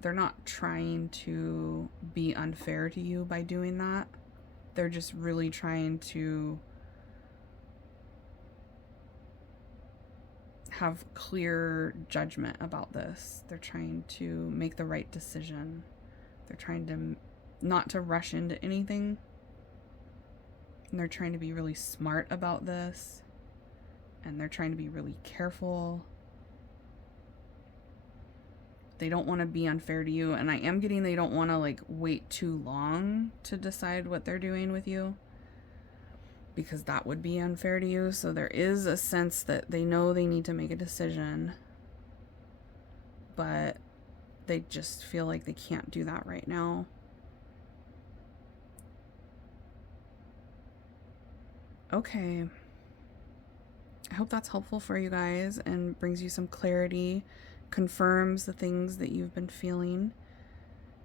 they're not trying to be unfair to you by doing that. They're just really trying to have clear judgment about this. They're trying to make the right decision. They're trying to not to rush into anything. And they're trying to be really smart about this. And they're trying to be really careful. They don't want to be unfair to you. And I am getting they don't want to like wait too long to decide what they're doing with you, because that would be unfair to you. So there is a sense that they know they need to make a decision, but they just feel like they can't do that right now. Okay. I hope that's helpful for you guys and brings you some clarity, confirms the things that you've been feeling.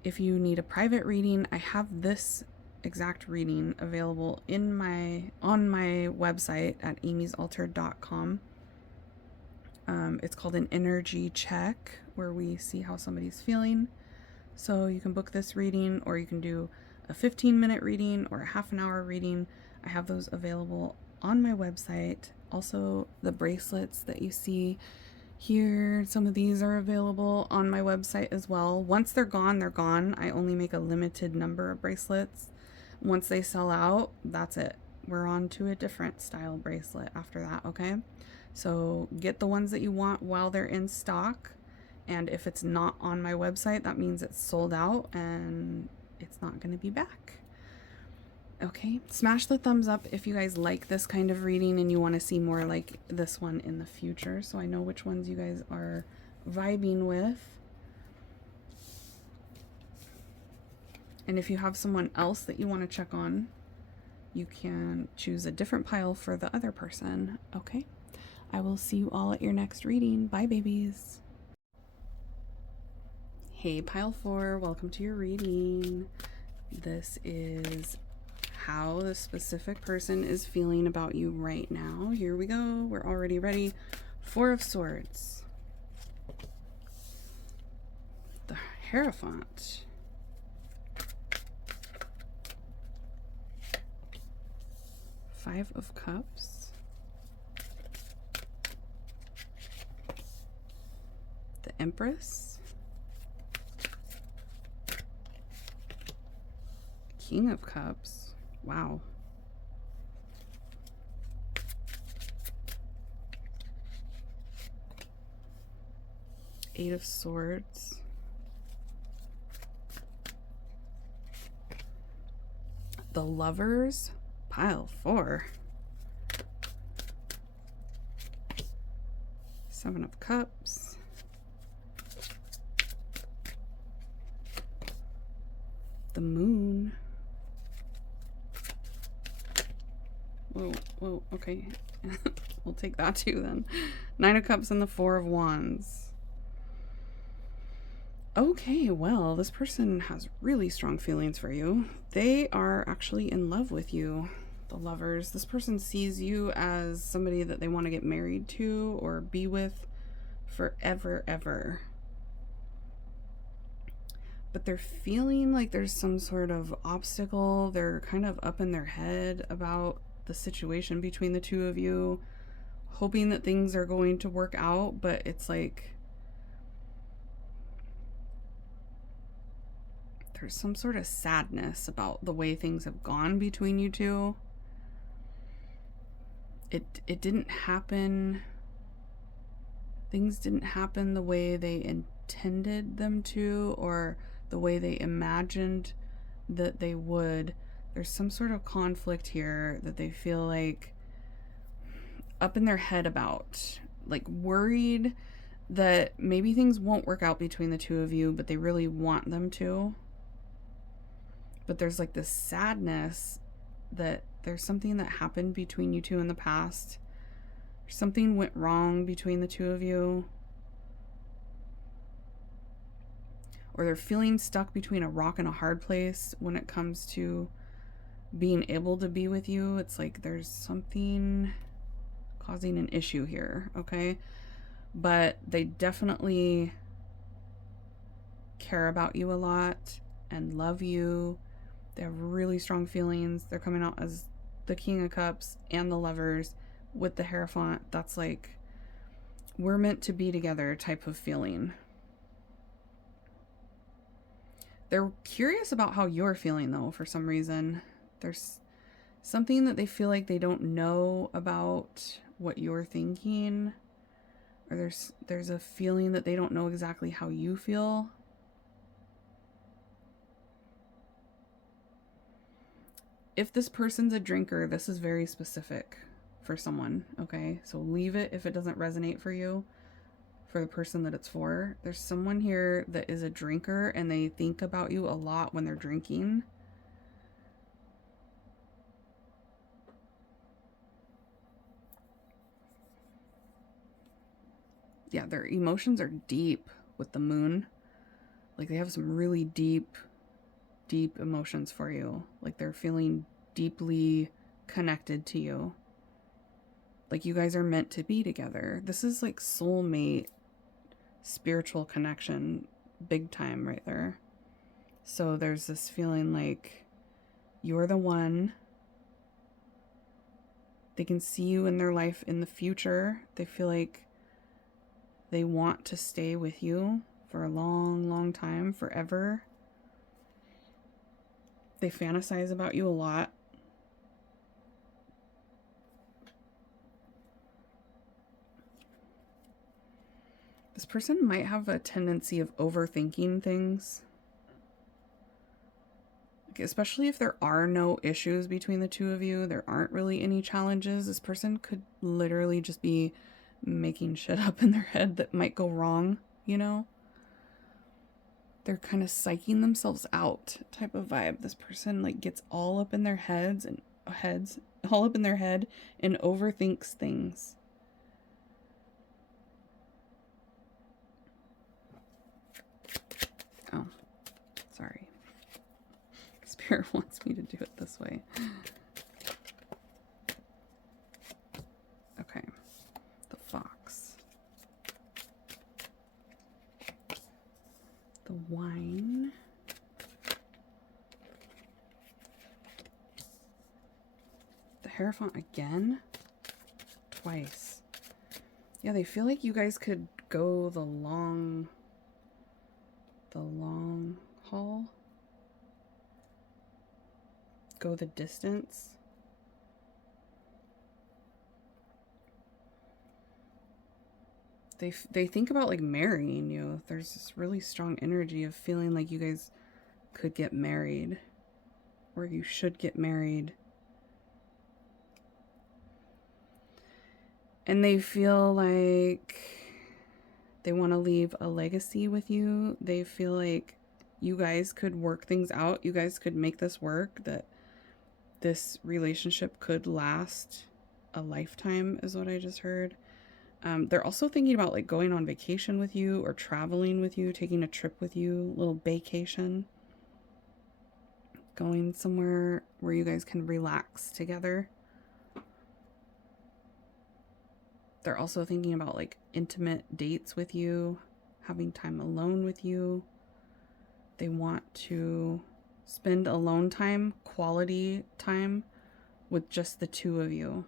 If you need a private reading, I have this exact reading available on my website at amysalter.com. It's called an energy check, where we see how somebody's feeling. So you can book this reading, or you can do a 15-minute reading or a half an hour reading. I have those available on my website. Also, the bracelets that you see here, some of these are available on my website as well. Once they're gone, they're gone. I only make a limited number of bracelets. Once they sell out, that's it. We're on to a different style bracelet after that, okay? So get the ones that you want while they're in stock. And if it's not on my website, that means it's sold out and it's not going to be back. Okay, smash the thumbs up if you guys like this kind of reading and you want to see more like this one in the future, so I know which ones you guys are vibing with. And if you have someone else that you want to check on, you can choose a different pile for the other person. Okay, I will see you all at your next reading. Bye, babies. Hey, pile 4, welcome to your reading. This is how the specific person is feeling about you right now. Here we go. We're already ready. 4 of Swords. The Hierophant. Five of Cups. The Empress. King of Cups. Wow. Eight of Swords. The Lovers. Pile 4. Seven of Cups. The Moon. Whoa, okay. We'll take that too then. 9 of Cups and the 4 of Wands. Okay, well, this person has really strong feelings for you. They are actually in love with you. The Lovers. This person sees you as somebody that they want to get married to or be with forever, ever. But they're feeling like there's some sort of obstacle. They're kind of up in their head about the situation between the two of you, hoping that things are going to work out, but it's like there's some sort of sadness about the way things have gone between you two. It didn't happen. Things didn't happen the way they intended them to, or the way they imagined that they would. There's some sort of conflict here that they feel like up in their head about, like worried that maybe things won't work out between the two of you, but they really want them to. But there's like this sadness that there's something that happened between you two in the past. Something went wrong between the two of you. Or they're feeling stuck between a rock and a hard place when it comes to being able to be with you. It's like there's something causing an issue here, okay? But they definitely care about you a lot and love you. They have really strong feelings. They're coming out as the King of Cups and the Lovers with the Hierophant. That's like, we're meant to be together type of feeling. They're curious about how you're feeling, though, for some reason. There's something that they feel like they don't know about what you're thinking. Or there's a feeling that they don't know exactly how you feel. If this person's a drinker, this is very specific for someone, okay? So leave it if it doesn't resonate for you, for the person that it's for. There's someone here that is a drinker and they think about you a lot when they're drinking. Yeah, their emotions are deep with the moon. Like they have some really deep emotions for you. Like they're feeling deeply connected to you. Like you guys are meant to be together. This is like soulmate, spiritual connection, big time right there. So there's this feeling like you're the one. They can see you in their life in the future. They feel like they want to stay with you for a long, long time, forever. They fantasize about you a lot. This person might have a tendency of overthinking things. Like, especially if there are no issues between the two of you, there aren't really any challenges. This person could literally just be making shit up in their head that might go wrong, you know? They're kind of psyching themselves out type of vibe. This person like gets all up in their heads all up in their head and overthinks things. Oh, sorry. Spirit wants me to do it this way. Okay. The Fox. The Wine. The Hierophant again? Twice. Yeah, they feel like you guys could go the long haul. Go the distance. They think about like marrying you. There's this really strong energy of feeling like you guys could get married, or you should get married. And they feel like they want to leave a legacy with you. They feel like you guys could work things out. You guys could make this work, that this relationship could last a lifetime is what I just heard. They're also thinking about like going on vacation with you or traveling with you, taking a trip with you, a little vacation. going somewhere where you guys can relax together. They're also thinking about like intimate dates with you, having time alone with you. They want to spend alone time, quality time with just the two of you.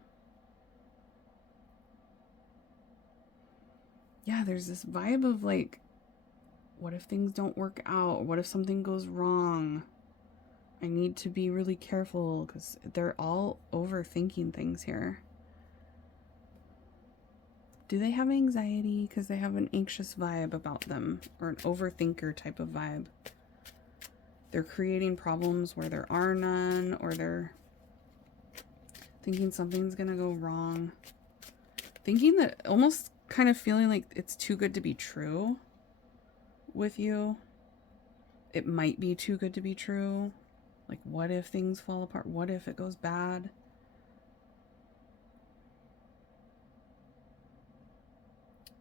Yeah, there's this vibe of like, what if things don't work out? What if something goes wrong? I need to be really careful because they're all overthinking things here. Do they have anxiety? Because they have an anxious vibe about them, or an overthinker type of vibe. They're creating problems where there are none, or they're thinking something's gonna go wrong. Thinking that, almost kind of feeling like it's too good to be true with you. It might be too good to be true. Like, what if things fall apart? What if it goes bad?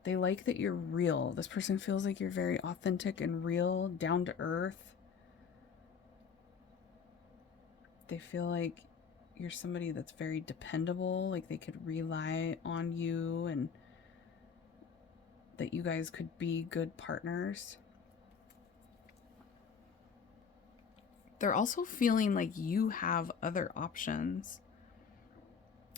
They like that you're real. This person feels like you're very authentic and real, down to earth. They feel like you're somebody that's very dependable, like they could rely on you, and that you guys could be good partners. They're also feeling like you have other options.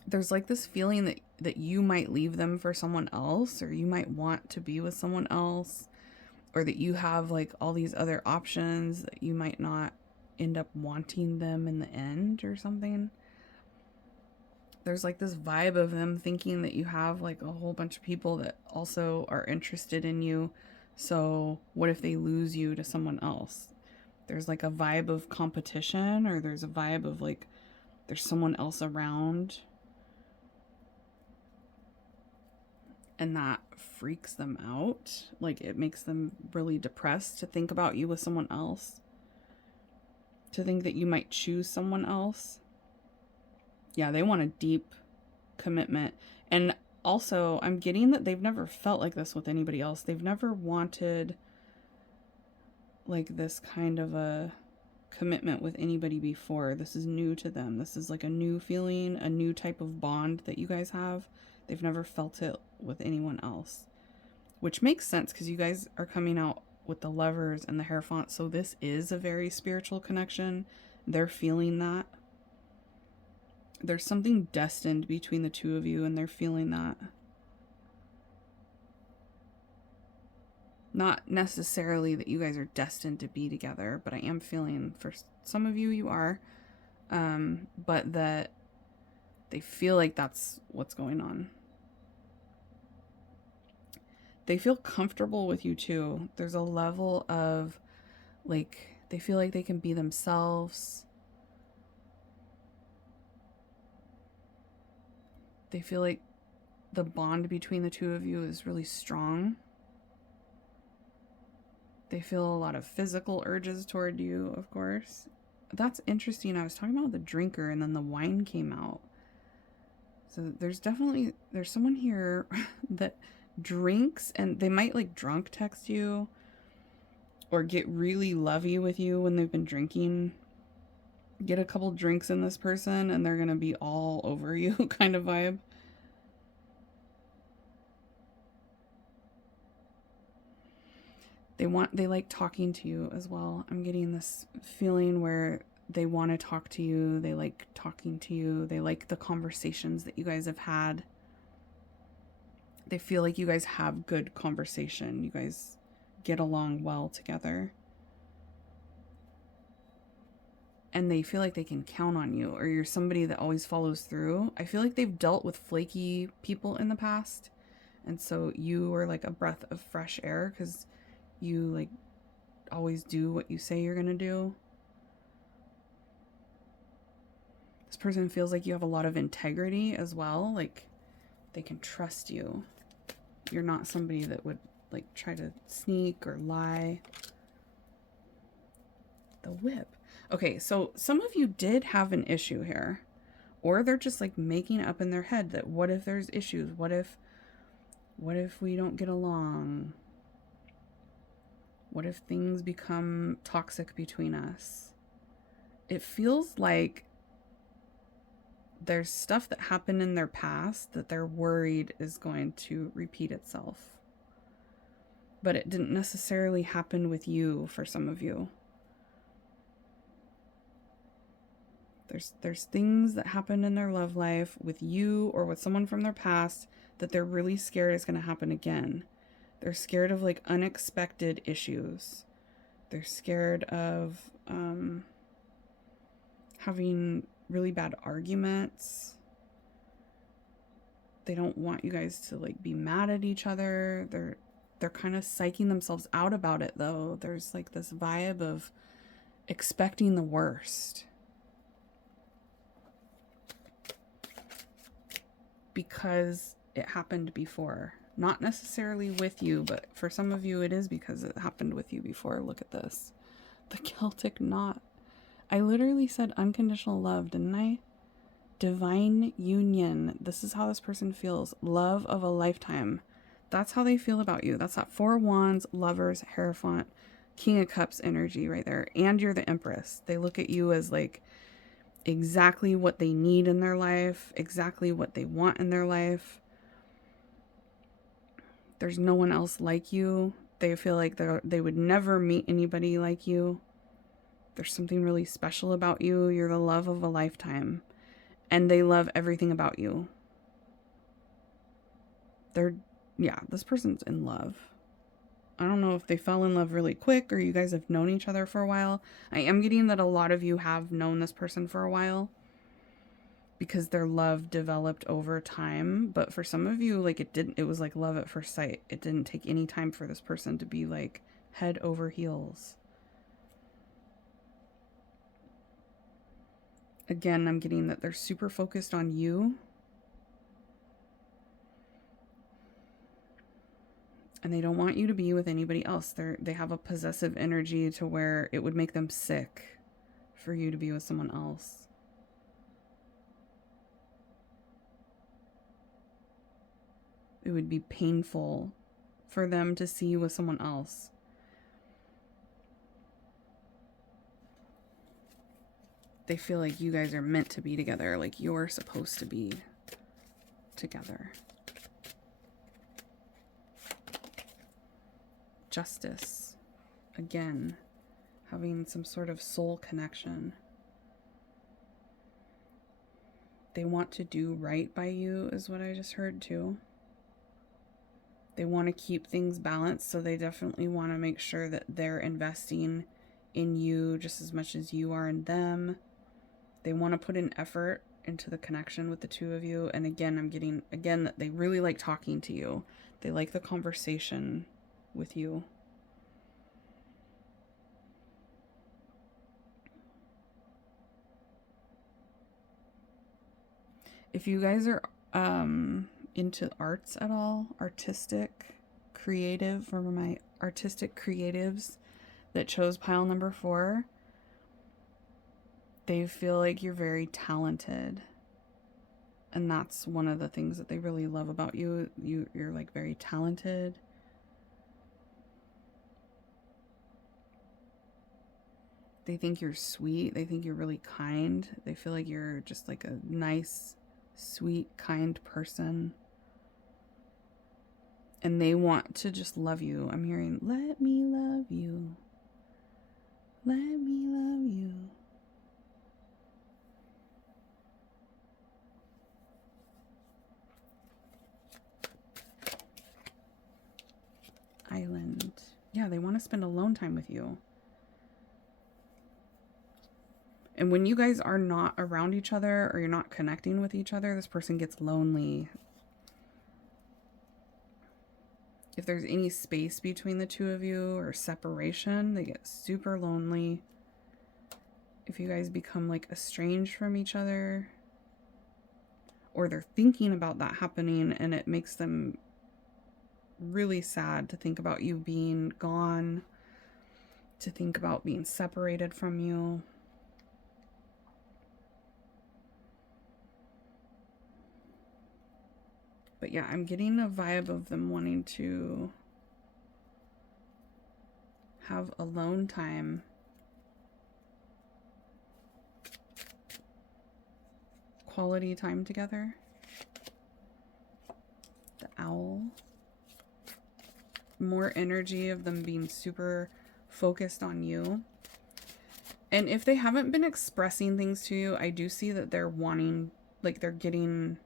There's like this feeling that you might leave them for someone else, or you might want to be with someone else, or that you have like all these other options that you might not end up wanting them in the end or something. There's like this vibe of them thinking that you have like a whole bunch of people that also are interested in you. So what if they lose you to someone else? There's like a vibe of competition, or there's a vibe of like there's someone else around. And that freaks them out. Like, it makes them really depressed to think about you with someone else. To think that you might choose someone else. Yeah, they want a deep commitment. And also, I'm getting that they've never felt like this with anybody else. They've never wanted like this kind of a commitment with anybody before. This is new to them. This is like a new feeling, a new type of bond that you guys have. They've never felt it with anyone else, which makes sense because you guys are coming out with the Lovers and the Hierophant. So this is a very spiritual connection. They're feeling that. There's something destined between the two of you, and they're feeling that. Not necessarily that you guys are destined to be together, but I am feeling for some of you, you are. But that they feel like that's what's going on. They feel comfortable with you too. There's a level of like, they feel like they can be themselves. They feel like the bond between the two of you is really strong. They feel a lot of physical urges toward you, of course. That's interesting. I was talking about the drinker and then the wine came out. So there's someone here that drinks, and they might like drunk text you or get really lovey with you when they've been drinking. Get a couple drinks in this person and they're going to be all over you kind of vibe. They like talking to you as well. I'm getting this feeling where they want to talk to you. They like talking to you. They like the conversations that you guys have had. They feel like you guys have good conversation. You guys get along well together. And they feel like they can count on you, or you're somebody that always follows through. I feel like they've dealt with flaky people in the past. And so you are like a breath of fresh air because you like always do what you say you're going to do. This person feels like you have a lot of integrity as well. Like they can trust you. You're not somebody that would like try to sneak or lie. The Whip. Okay, so some of you did have an issue here. Or they're just like making up in their head that what if there's issues? What if we don't get along? What if things become toxic between us? it feels like there's stuff that happened in their past that they're worried is going to repeat itself. But it didn't necessarily happen with you for some of you. There's things that happened in their love life with you or with someone from their past that they're really scared is going to happen again. They're scared of like unexpected issues. They're scared of having really bad arguments. They don't want you guys to like be mad at each other. They're kind of psyching themselves out about it though. There's like this vibe of expecting the worst. Because it happened before. Not necessarily with you, but for some of you it is because it happened with you before. Look at this. The Celtic knot. I literally said unconditional love, didn't I? Divine union. This is how this person feels. Love of a lifetime. That's how they feel about you. That's that Four of Wands, Lovers, Hierophant, King of Cups energy right there. And you're the Empress. They look at you as like exactly what they need in their life, exactly what they want in their life. There's no one else like you. They feel like they would never meet anybody like you. There's something really special about you. You're the love of a lifetime. And they love everything about you. This person's in love. I don't know if they fell in love really quick or you guys have known each other for a while. I am getting that a lot of you have known this person for a while because their love developed over time. But for some of you, like it was like love at first sight. It didn't take any time for this person to be like head over heels. Again, I'm getting that they're super focused on you. And they don't want you to be with anybody else. They have a possessive energy to where it would make them sick for you to be with someone else. It would be painful for them to see you with someone else. They feel like you guys are meant to be together, like you're supposed to be together. Justice. Again, having some sort of soul connection. They want to do right by you is what I just heard too. They want to keep things balanced, so they definitely want to make sure that they're investing in you just as much as you are in them. They want to put an effort into the connection with the two of you. And again, I'm getting, that they really like talking to you. They like the conversation with you. If you guys are into arts at all, artistic, creative, for my artistic creatives that chose pile number 4, they feel like you're very talented. And that's one of the things that they really love about you. You're like very talented. They think you're sweet. They think you're really kind. They feel like you're just like a nice, sweet, kind person. And they want to just love you. I'm hearing, let me love you. Let me love you. Island. Yeah, they want to spend alone time with you. And when you guys are not around each other or you're not connecting with each other, this person gets lonely. If there's any space between the two of you or separation, they get super lonely. If you guys become like estranged from each other, or they're thinking about that happening and it makes them really sad to think about you being gone, to think about being separated from you. But yeah, I'm getting a vibe of them wanting to have alone time quality time together. The owl. More energy of them being super focused on you. And if they haven't been expressing things to you, I do see that they're wanting, like they're getting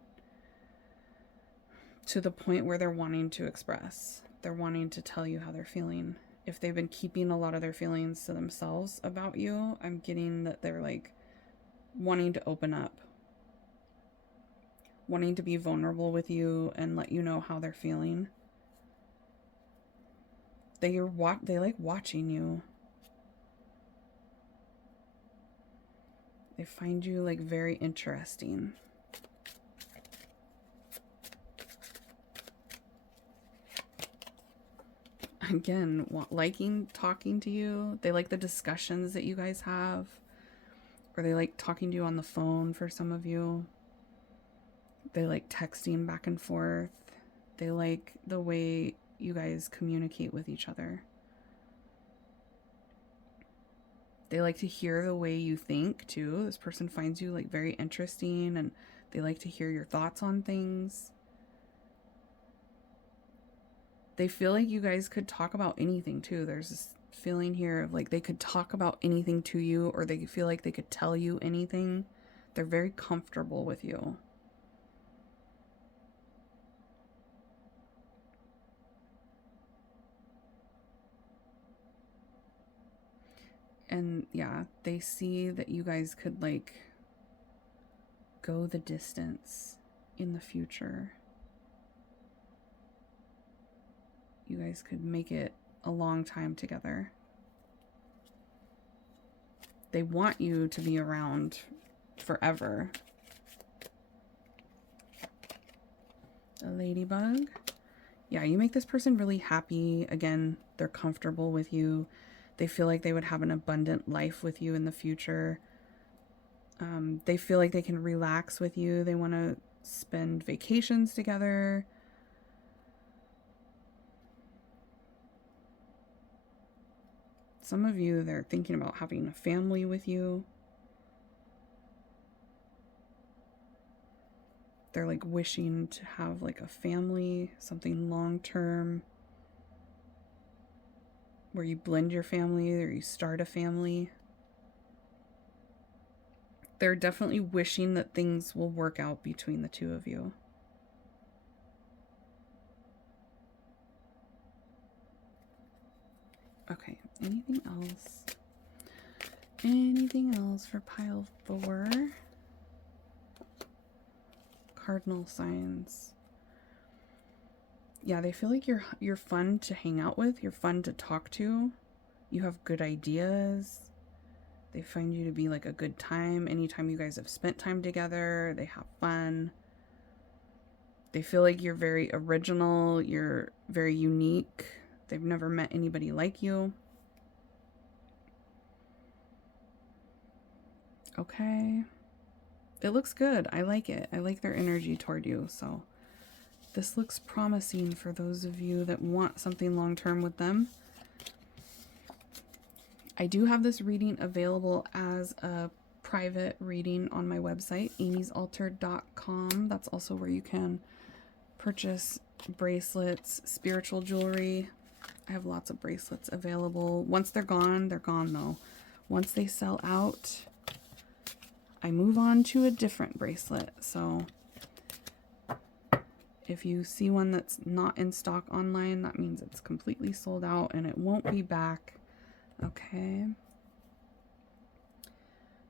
to the point where they're wanting to express. They're wanting to tell you how they're feeling. If they've been keeping a lot of their feelings to themselves about you, I'm getting that they're like wanting to open up. Wanting to be vulnerable with you and let you know how they're feeling. They like watching you. They find you like very interesting. Again, liking talking to you. They like the discussions that you guys have. Or they like talking to you on the phone for some of you. They like texting back and forth. They like the way you guys communicate with each other. They like to hear the way you think too. This person finds you like very interesting, and they like to hear your thoughts on things. They feel like you guys could talk about anything too. There's this feeling here of like they could talk about anything to you, or they feel like they could tell you anything. They're very comfortable with you. And yeah, they see that you guys could like go the distance in the future. You guys could make it a long time together. They want you to be around forever. A ladybug. Yeah, you make this person really happy. Again, they're comfortable with you. They feel like they would have an abundant life with you in the future. They feel like they can relax with you. They want to spend vacations together. Some of you, they're thinking about having a family with you. They're like wishing to have like a family, something long-term, where you blend your family or you start a family. They're definitely wishing that things will work out between the two of you. Okay, anything else? Anything else for pile 4? Cardinal signs. Yeah, they feel like you're fun to hang out with, you're fun to talk to. You have good ideas. They find you to be like a good time. Anytime you guys have spent time together, they have fun. They feel like you're very original, you're very unique. They've never met anybody like you. Okay. It looks good. I like it. I like their energy toward you. So this looks promising for those of you that want something long-term with them. I do have this reading available as a private reading on my website, amysaltar.com. That's also where you can purchase bracelets, spiritual jewelry. I have lots of bracelets available. Once they're gone though. Once they sell out, I move on to a different bracelet. So if you see one that's not in stock online, that means it's completely sold out and it won't be back. Okay.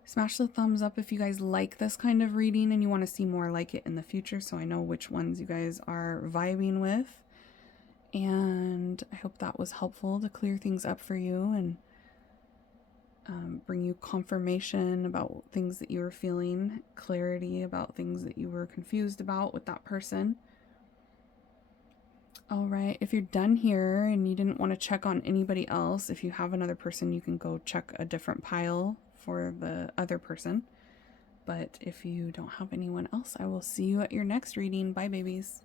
Smash the thumbs up if you guys like this kind of reading and you want to see more like it in the future, so I know which ones you guys are vibing with. And I hope that was helpful to clear things up for you and bring you confirmation about things that you were feeling, clarity about things that you were confused about with that person. All right, if you're done here and you didn't want to check on anybody else, if you have another person, you can go check a different pile for the other person. But if you don't have anyone else, I will see you at your next reading. Bye, babies.